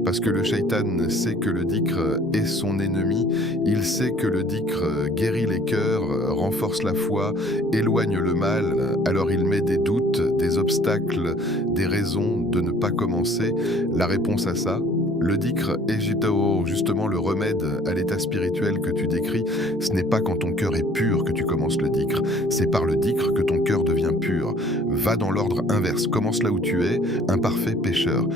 Parce que le shaitan sait que le dhikr est son ennemi, il sait que le dhikr guérit les cœurs, renforce la foi, éloigne le mal, alors il met des doutes, des obstacles, des raisons de ne pas commencer. La réponse à ça, le dhikr est justement le remède à l'état spirituel que tu décris. Ce n'est pas quand ton cœur est pur que tu commences le dhikr, c'est par le dhikr que ton cœur devient pur. Va dans l'ordre inverse, commence là où tu es, un parfait pécheur.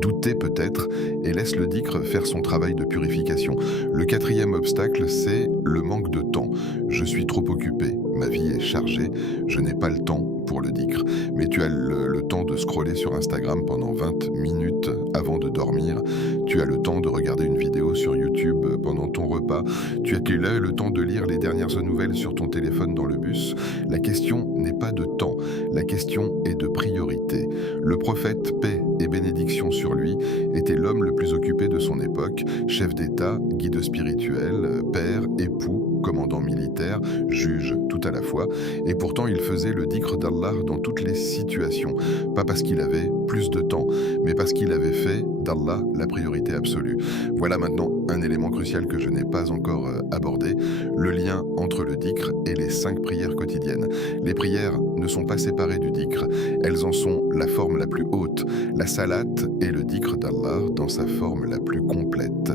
Douter peut-être, et laisse le dhikr faire son travail de purification. Le quatrième obstacle, c'est le manque de temps. Je suis trop occupé, ma vie est chargée, je n'ai pas le temps pour le dhikr. Mais tu as le temps de scroller sur Instagram pendant 20 minutes avant de dormir. Tu as le temps de regarder une vidéo sur YouTube pendant ton repas. Tu as le temps de lire les dernières nouvelles sur ton téléphone dans le bus. La question n'est pas de temps, la question est de priorité. Le prophète, paix et bénédiction sur lui, était l'homme le plus occupé de son époque, chef d'État, guide spirituel, père, époux, commandant militaire, juge, tout à la fois, et pourtant il faisait le dhikr d'Allah dans toutes les situations, pas parce qu'il avait plus de temps, mais parce qu'il avait fait d'Allah la priorité absolue. Voilà maintenant un élément crucial que je n'ai pas encore abordé, le lien entre le dhikr et les 5 prières quotidiennes. Les prières ne sont pas séparées du dhikr, elles en sont la forme la plus haute. La salat est le dhikr d'Allah dans sa forme la plus complète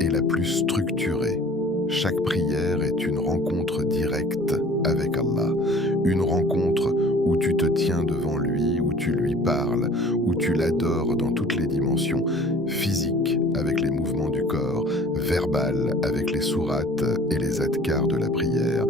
et la plus structurée. Chaque prière est une rencontre directe avec Allah, une rencontre où tu te tiens devant lui, où tu lui parles, où tu l'adores dans toutes les dimensions, physiques avec les mouvements du corps, verbal avec les sourates et les adhkars de la prière,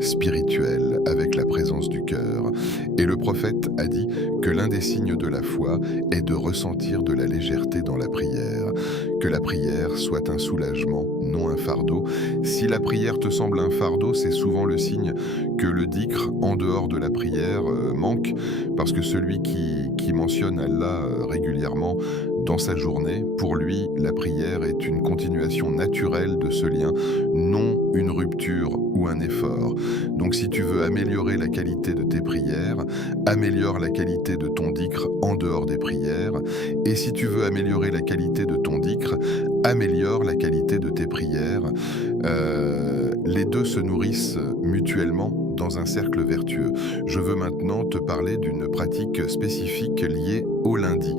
spirituel avec la présence du cœur. Et le prophète a dit que l'un des signes de la foi est de ressentir de la légèreté dans la prière, que la prière soit un soulagement, non un fardeau. Si la prière te semble un fardeau, c'est souvent le signe que le dhikr, en dehors de la prière, manque, parce que celui qui mentionne Allah régulièrement dans sa journée, pour lui, la prière est une continuation naturelle de ce lien, non une rupture ou un effort. Donc si tu veux améliorer la qualité de tes prières, améliore la qualité de ton dhikr en dehors des prières, et si tu veux améliorer la qualité de ton dhikr, améliore la qualité de tes prières. Les deux se nourrissent mutuellement dans un cercle vertueux. Je veux maintenant te parler d'une pratique spécifique liée au lundi.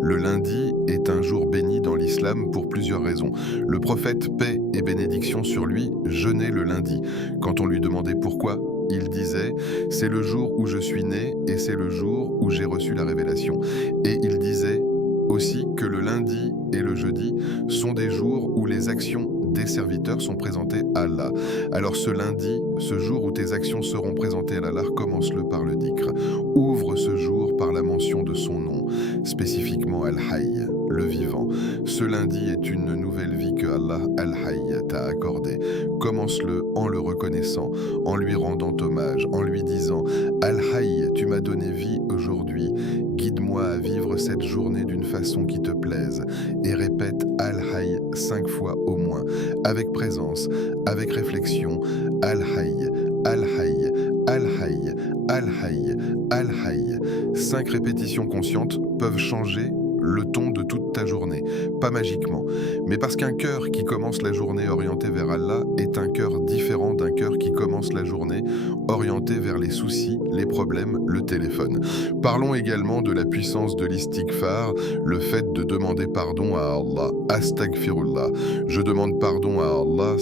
Le lundi est un jour béni dans l'islam pour plusieurs raisons. Le prophète, paix et bénédiction sur lui, jeûnait le lundi. Quand on lui demandait pourquoi, il disait « C'est le jour où je suis né et c'est le jour où j'ai reçu la révélation ». Et il disait aussi que le lundi et le jeudi sont des jours où les actions des serviteurs sont présentés à Allah. Alors ce lundi, ce jour où tes actions seront présentées à Allah, commence-le par le dhikr. Ouvre ce jour par la mention de son nom, spécifiquement Al-Hayy, le vivant. Ce lundi est une nouvelle vie que Allah Al-Hayy t'a accordée. Commence-le en le reconnaissant, en lui rendant hommage, en lui disant « Al-Hayy, tu m'as donné vie aujourd'hui, guide-moi à vivre cette journée d'une façon qui te plaise. » Et répète Al-Hayy 5 fois au moins, avec présence, avec réflexion, Al-Hayy, Al-Hayy, Al-Hayy, Al-Hayy, Al-Hayy. 5 répétitions conscientes peuvent changer le ton de toute ta journée, pas magiquement, mais parce qu'un cœur qui commence la journée orienté vers Allah est un cœur différent d'un cœur qui commence la journée orienté vers les soucis, les problèmes, le téléphone. Parlons également de la puissance de l'istighfar, le fait de demander pardon à Allah. Astaghfirullah. Je demande pardon à Allah,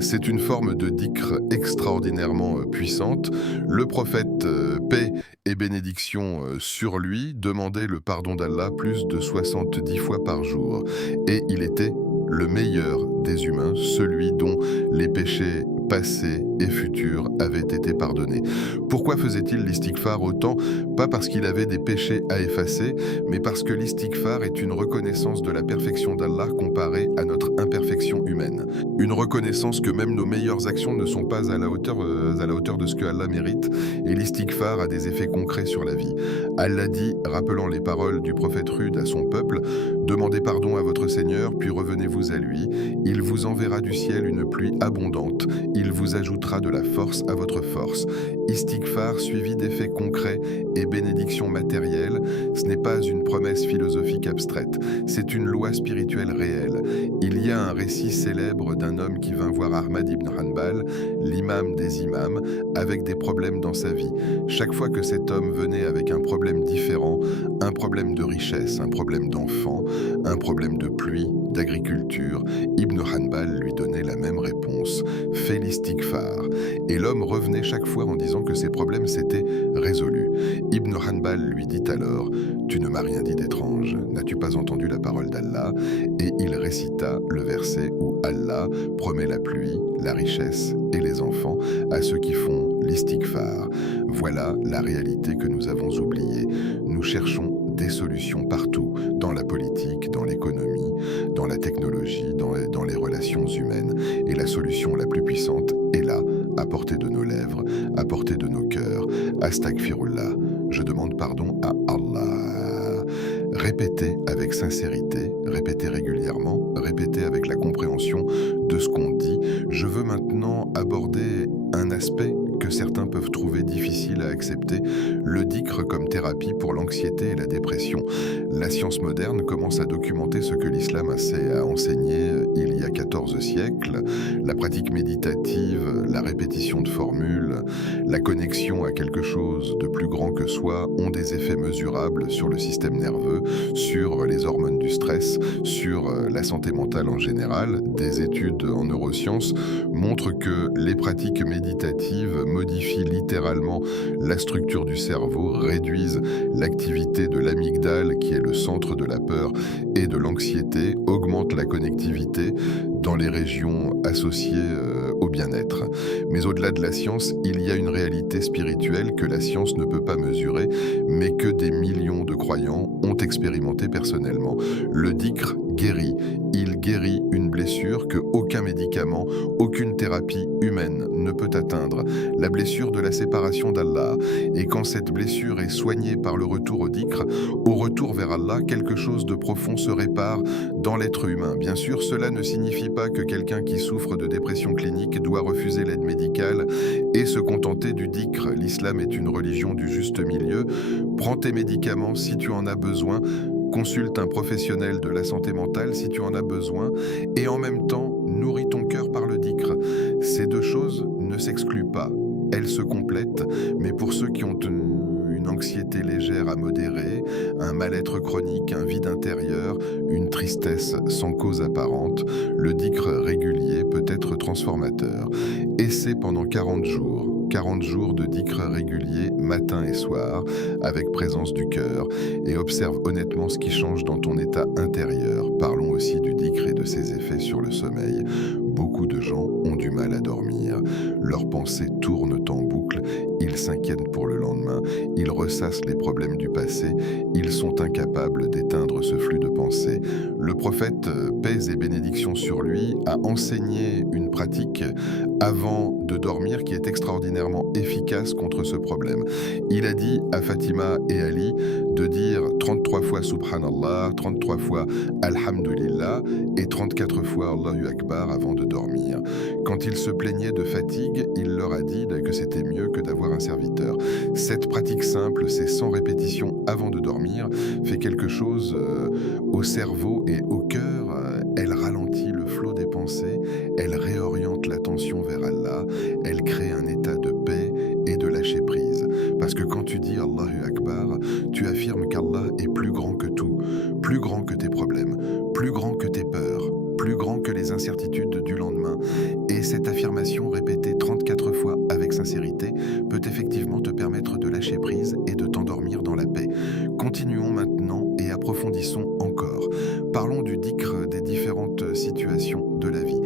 c'est une forme de dhikr extraordinairement puissante. Le prophète, paix et bénédiction sur lui, demandait le pardon d'Allah plus de 70 fois par jour. Et il était le meilleur des humains, celui dont les péchés passé et futur avaient été pardonnés. Pourquoi faisait-il l'istighfar autant? Pas parce qu'il avait des péchés à effacer, mais parce que l'istighfar est une reconnaissance de la perfection d'Allah comparée à notre imperfection humaine. Une reconnaissance que même nos meilleures actions ne sont pas à la hauteur de ce que Allah mérite, et l'istighfar a des effets concrets sur la vie. Allah dit, rappelant les paroles du prophète Hud à son peuple, « Demandez pardon à votre Seigneur, puis revenez-vous à lui. Il vous enverra du ciel une pluie abondante. Il vous ajoutera de la force à votre force. » Istighfar suivi d'effets concrets et bénédictions matérielles, ce n'est pas une promesse philosophique abstraite, c'est une loi spirituelle réelle. Il y a un récit célèbre d'un homme qui vint voir Ahmad ibn Hanbal, l'imam des imams, avec des problèmes dans sa vie. Chaque fois que cet homme venait avec un problème différent, un problème de richesse, un problème d'enfant, un problème de pluie, d'agriculture, Ibn Hanbal lui donnait la même réponse, « Fais l'istighfar ». Et l'homme revenait chaque fois en disant que ses problèmes s'étaient résolus. Ibn Hanbal lui dit alors, « Tu ne m'as rien dit d'étrange, n'as-tu pas entendu la parole d'Allah ?» Et il récita le verset où Allah promet la pluie, la richesse et les enfants à ceux qui font l'istighfar. Voilà la réalité que nous avons oubliée. Nous cherchons des solutions partout, dans la politique, dans l'économie, dans la technologie, dans les relations humaines. Et la solution la plus puissante est là, à portée de nos lèvres, à portée de nos cœurs. Astaghfirullah, je demande pardon à Allah. Répétez avec sincérité, répétez régulièrement, répétez avec la compréhension de ce qu'on dit. Je veux maintenant aborder un aspect que certains peuvent trouver difficile à accepter, le dhikr comme thérapie pour l'anxiété et la dépression. La science moderne commence à documenter ce que l'islam a enseigné il y a 14 siècles. La pratique méditative, la répétition de formules, la connexion à quelque chose de plus grand que soi ont des effets mesurables sur le système nerveux, sur les hormones du stress, sur la santé mentale en général. Des études en neurosciences montrent que les pratiques méditatives modifient littéralement la structure du cerveau, réduisent l'activité de l'amygdale qui est le centre de la peur et de l'anxiété, augmentent la connectivité dans les régions associées au bien-être. Mais au-delà de la science, il y a une réalité spirituelle que la science ne peut pas mesurer, mais que des millions de croyants ont expérimenté personnellement. Le dhikr guérit. Il guérit une blessure que aucun médicament, aucune thérapie humaine ne peut atteindre, la blessure de la séparation d'Allah. Et quand cette blessure est soignée par le retour au dhikr, au retour vers Allah, quelque chose de profond se répare dans l'être humain. Bien sûr, cela ne signifie pas que quelqu'un qui souffre de dépression clinique doit refuser l'aide médicale et se contenter du dhikr. L'islam est une religion du juste milieu. Prends tes médicaments si tu en as besoin. Consulte un professionnel de la santé mentale si tu en as besoin, et en même temps, nourris ton cœur par le dhikr. Ces deux choses ne s'excluent pas, elles se complètent, mais pour ceux qui ont une anxiété légère à modérer, un mal-être chronique, un vide intérieur, une tristesse sans cause apparente, le dhikr régulier peut être transformateur. Essaie pendant 40 jours. 40 jours de dhikr régulier, matin et soir, avec présence du cœur, et observe honnêtement ce qui change dans ton état intérieur. Parlons aussi du dhikr et de ses effets sur le sommeil. Beaucoup de gens ont du mal à dormir. Leurs pensées tournent en boucle, ils s'inquiètent pour le lendemain, ils ressassent les problèmes du passé, ils sont incapables d'éteindre ce flux de pensées. Le prophète, paix et bénédiction sur lui, a enseigné une pratique avant de dormir qui est extraordinairement efficace contre ce problème. Il a dit à Fatima et Ali de dire 33 fois Subhanallah, 33 fois Alhamdulillah et 34 fois Allahu Akbar avant de dormir. Quand ils se plaignaient de fatigue, il leur a dit que c'était mieux que d'avoir un serviteur. Cette pratique simple, ces 100 répétitions avant de dormir, fait quelque chose au cerveau et au cœur. Elle ralentit le flot des pensées, elle réoriente l'attention vers Allah, elle crée un état de paix et de lâcher prise. Parce que quand tu dis Allahu Akbar, tu affirmes qu'Allah est plus grand que tout, plus grand que tes problèmes, plus grand que tes peurs, plus grand que les incertitudes du lendemain. Et cette affirmation répétée 34 fois avec sincérité peut effectivement te permettre de lâcher prise et de t'endormir dans la paix. Continuons maintenant et approfondissons encore. Parlons du dhikr des différentes situations de la vie,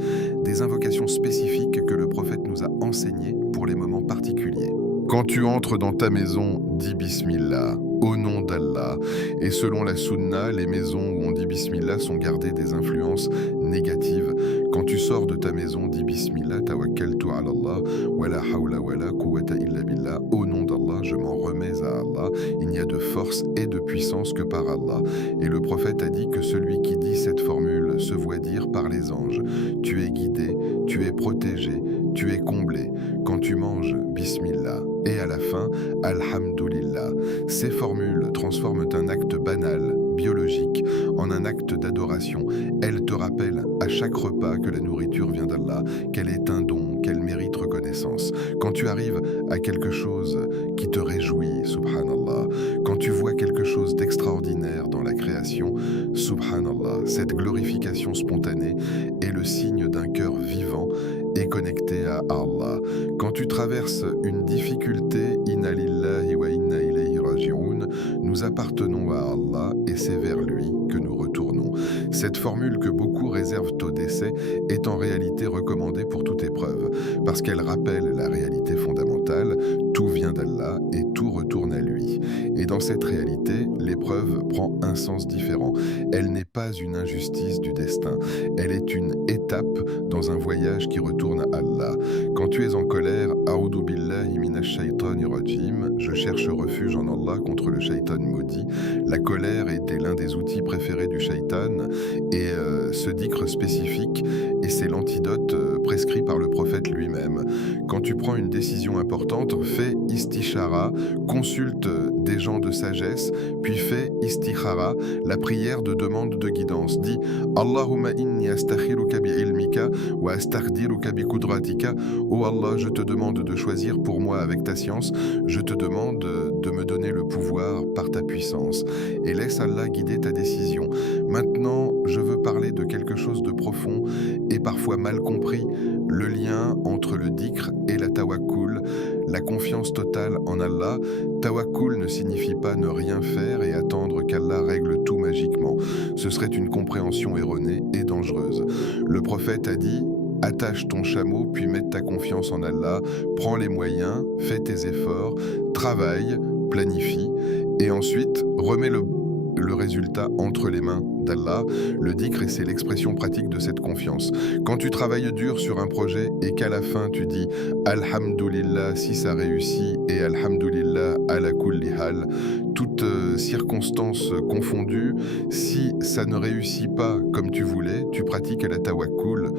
des invocations spécifiques que le prophète nous nous a enseigné pour les moments particuliers. Quand tu entres dans ta maison, dis Bismillah, au nom d'Allah. Et selon la Sunna, les maisons où on dit Bismillah sont gardées des influences négatives. Quand tu sors de ta maison, dis Bismillah, tawakkaltu ala Allah, wa la hawla wa la quwwata illa billah. Au nom d'Allah, je m'en remets à Allah. Il n'y a de force et de puissance que par Allah. Et le prophète a dit que celui qui dit cette formule se voit dire par les anges. Tu es guidé, tu es protégé, tu es comblé. Quand tu manges, Bismillah. Et à la fin, Alhamdulillah. Ces formules transforment un acte banal, biologique, en un acte d'adoration. Elles te rappellent à chaque repas que la nourriture vient d'Allah, qu'elle est un don, qu'elle mérite reconnaissance. Quand tu arrives à quelque chose qui te réjouit, subhanallah, quand tu vois quelque chose d'extraordinaire dans la création, subhanallah, cette glorification spontanée est le signe d'un cœur vivant et connecté à Allah. Quand tu traverses une difficulté, inna lillahi wa inna ilayhi raji'un, nous appartenons à Allah et c'est vers lui que nous retournons. Cette formule que beaucoup réservent au décès est en réalité recommandée pour toute épreuve, parce qu'elle rappelle la réalité fondamentale, tout vient d'Allah et tout retourne à lui. Et dans cette réalité, l'épreuve prend un sens différent. Elle n'est pas une injustice du destin, elle est une étape dans un voyage qui retourne à Allah. Quand tu es en colère, A'udhu billahi minash shaitani rajim, je cherche refuge en Allah contre le shaitan maudit. La colère était l'un des outils préférés du shaitan et ce dhikr spécifique, et c'est l'antidote prescrit par le prophète lui-même. Quand tu prends une décision importante, fais istishara, consulte des gens de sagesse, puis fais istikhara, la prière de demande de guidance. Dis Allahumma inni astakhiruka bi ilmika wa astaqdiruka bi kudratika. Oh Allah, je te demande de choisir pour moi avec ta science, je te demande de me donner le pouvoir par ta puissance. Et laisse Allah guider ta décision. Maintenant, je veux parler de quelque chose de profond et parfois mal compris, le lien entre le dhikr et la tawakkul, la confiance totale en Allah. Tawakkul ne signifie pas ne rien faire et attendre qu'Allah règle tout magiquement. Ce serait une compréhension erronée et dangereuse. Le prophète a dit « Attache ton chameau, puis mets ta confiance en Allah, prends les moyens, fais tes efforts, travaille, planifie, et ensuite remets le résultat entre les mains d'Allah. » Le dhikr, c'est l'expression pratique de cette confiance. Quand tu travailles dur sur un projet et qu'à la fin tu dis Alhamdulillah si ça réussit et Alhamdulillah ala kulli hal, toutes circonstances confondues, si ça ne réussit pas comme tu voulais, tu pratiques la tawakkul.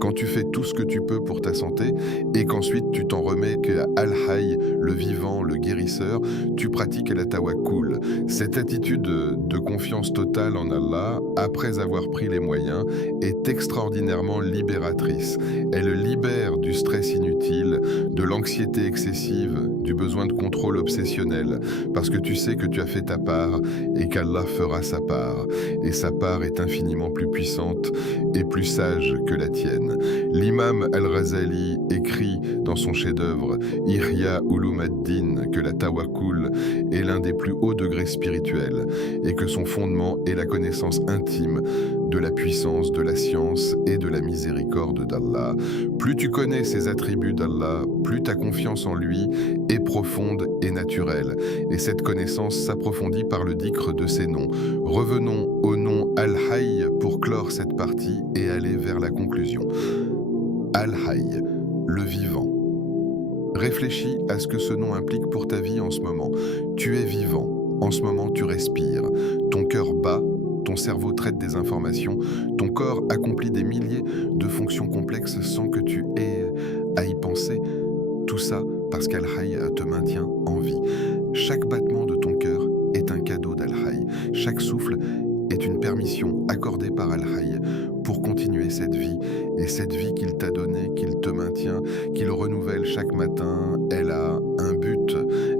Quand tu fais tout ce que tu peux pour ta santé et qu'ensuite tu t'en remets qu'à Al-Hayy, le vivant, le guérisseur, tu pratiques la tawakkul. Cette attitude de confiance totale en Allah, après avoir pris les moyens, est extraordinairement libératrice. Elle libère du stress inutile, de l'anxiété excessive, du besoin de contrôle obsessionnel, parce que tu sais que tu as fait ta part et qu'Allah fera sa part. Et sa part est infiniment plus puissante et plus sage que la tienne. L'imam Al-Ghazali écrit dans son chef-d'œuvre Ihya Ulum ad-Din que la tawakkul est l'un des plus hauts degrés spirituels et que son fondement est la connaissance intime de la puissance, de la science et de la miséricorde d'Allah. Plus tu connais ces attributs d'Allah, plus ta confiance en lui est profonde et naturelle. Et cette connaissance s'approfondit par le dhikr de ses noms. Revenons au nom Al-Hayy pour clore cette partie et aller vers la conclusion. Al-Hayy, le vivant. Réfléchis à ce que ce nom implique pour ta vie en ce moment. Tu es vivant. En ce moment, tu respires. Ton cœur bat. Ton cerveau traite des informations, ton corps accomplit des milliers de fonctions complexes sans que tu aies à y penser. Tout ça parce qu'Al-Hayy te maintient en vie. Chaque battement de ton cœur est un cadeau d'Al-Hayy. Chaque souffle est une permission accordée par Al-Hayy pour continuer cette vie. Et cette vie qu'il t'a donnée, qu'il te maintient, qu'il renouvelle chaque matin, elle a un but,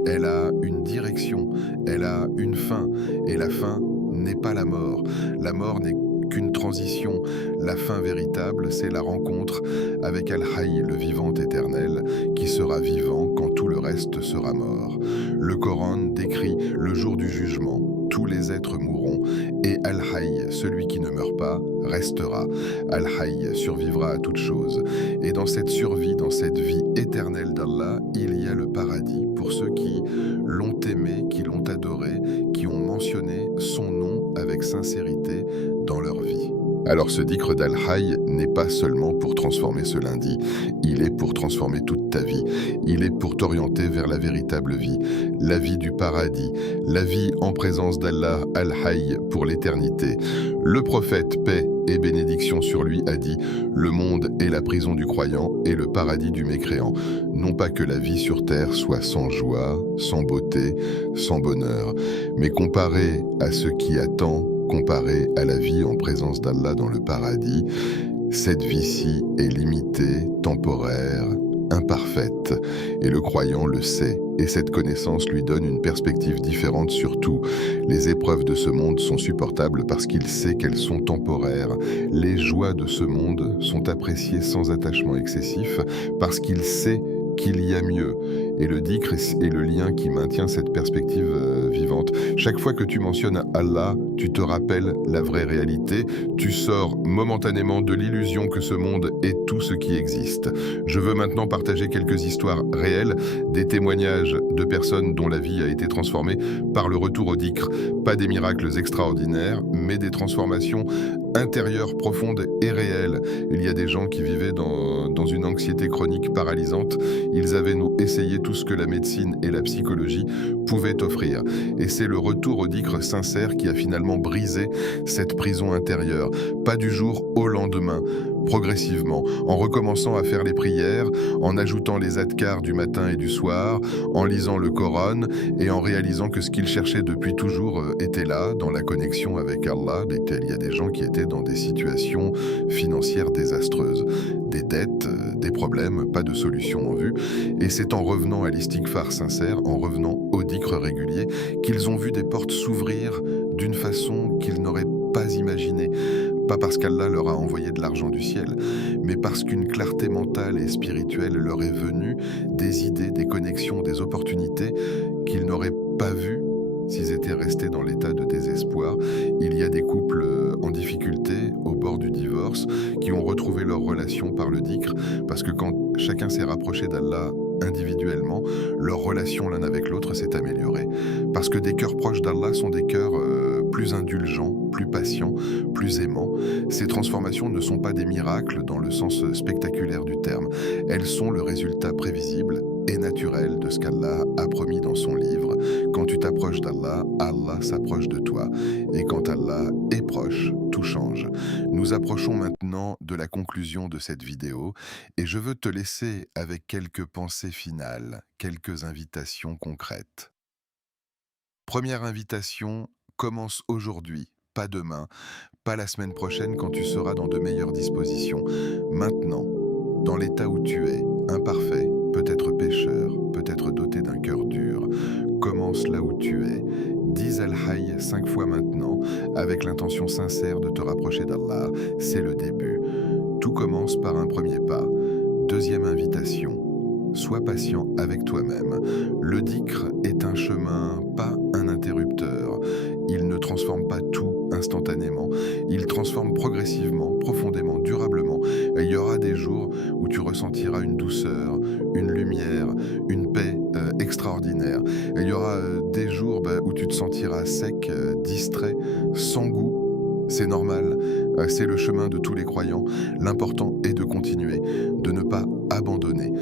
elle a une direction, elle a une fin. Et la fin n'est pas la mort. La mort n'est qu'une transition. La fin véritable, c'est la rencontre avec Al-Hayy, le vivant éternel, qui sera vivant quand tout le reste sera mort. Le Coran décrit le jour du jugement. Tous les êtres mourront et Al-Hayy, celui qui ne meurt meurt pas, restera. Al-Hayy survivra à toute chose. Et dans cette survie, dans cette vie éternelle d'Allah, il y a le paradis pour ceux qui l'ont aimé, qui l'ont adoré, qui ont mentionné son nom avec sincérité dans leur vie. Alors ce dhikr d'Al-Hayy n'est pas seulement pour transformer ce lundi, il est pour transformer toute ta vie, il est pour t'orienter vers la véritable vie, la vie du paradis, la vie en présence d'Allah, Al-Hayy, pour l'éternité. Le prophète, paix et bénédiction sur lui, a dit « Le monde est la prison du croyant et le paradis du mécréant. Non pas que la vie sur terre soit sans joie, sans beauté, sans bonheur, mais comparé à ce qui attend, comparé à la vie en présence d'Allah dans le paradis, cette vie-ci est limitée, temporaire, imparfaite. Et le croyant le sait, et cette connaissance lui donne une perspective différente sur tout. Les épreuves de ce monde sont supportables parce qu'il sait qu'elles sont temporaires. Les joies de ce monde sont appréciées sans attachement excessif parce qu'il sait qu'il y a mieux. Et le dhikr est le lien qui maintient cette perspective vivante. Chaque fois que tu mentionnes Allah, tu te rappelles la vraie réalité. Tu sors momentanément de l'illusion que ce monde est tout ce qui existe. Je veux maintenant partager quelques histoires réelles, des témoignages de personnes dont la vie a été transformée par le retour au dhikr. Pas des miracles extraordinaires, mais des transformations intérieures, profondes et réelles. Il y a des gens qui vivaient dans une anxiété chronique paralysante. Ils avaient essayé tout ce que la médecine et la psychologie pouvaient offrir. Et c'est le retour au dhikr sincère qui a finalement brisé cette prison intérieure. Pas du jour au lendemain, progressivement, en recommençant à faire les prières, en ajoutant les adhkars du matin et du soir, en lisant le Coran et en réalisant que ce qu'ils cherchaient depuis toujours était là, dans la connexion avec Allah. Il y a des gens qui étaient dans des situations financières désastreuses, des dettes, des problèmes, pas de solution en vue. Et c'est en revenant à l'istighfar sincère, en revenant au dhikr régulier, qu'ils ont vu des portes s'ouvrir d'une façon qu'ils n'auraient pas imaginée. Pas parce qu'Allah leur a envoyé de l'argent du ciel, mais parce qu'une clarté mentale et spirituelle leur est venue, des idées, des connexions, des opportunités qu'ils n'auraient pas vues s'ils étaient restés dans l'état de désespoir. Il y a des couples en difficulté, au bord du divorce, qui ont retrouvé leur relation par le dhikr, parce que quand chacun s'est rapproché d'Allah individuellement, leur relation l'un avec l'autre s'est améliorée. Parce que des cœurs proches d'Allah sont des cœurs plus indulgents, plus patients, plus aimants. Ces transformations ne sont pas des miracles dans le sens spectaculaire du terme. Elles sont le résultat prévisible et naturel de ce qu'Allah a promis dans son livre. Quand tu t'approches d'Allah, Allah s'approche de toi. Et quand Allah est proche, tout change. Nous approchons maintenant de la conclusion de cette vidéo et je veux te laisser avec quelques pensées finales, quelques invitations concrètes. Première invitation, commence aujourd'hui, pas demain, pas la semaine prochaine quand tu seras dans de meilleures dispositions. Maintenant, dans l'état où tu es, imparfait, peut-être pécheur, peut-être doté d'un cœur dur, commence là où tu es. Dis Al-Hayy 5 fois maintenant, avec l'intention sincère de te rapprocher d'Allah. C'est le début. Tout commence par un premier pas. Deuxième invitation, sois patient avec toi-même. Le dhikr est un chemin, pas un interrupteur. Il ne transforme pas tout instantanément. Il transforme progressivement, profondément, durablement. Et il y aura des jours où tu ressentiras une douceur, une lumière, une paix extraordinaire. Et il y aura des jours où tu te sentiras sec, distrait, sans goût. C'est normal, c'est le chemin de tous les croyants. L'important est de continuer, de ne pas abandonner.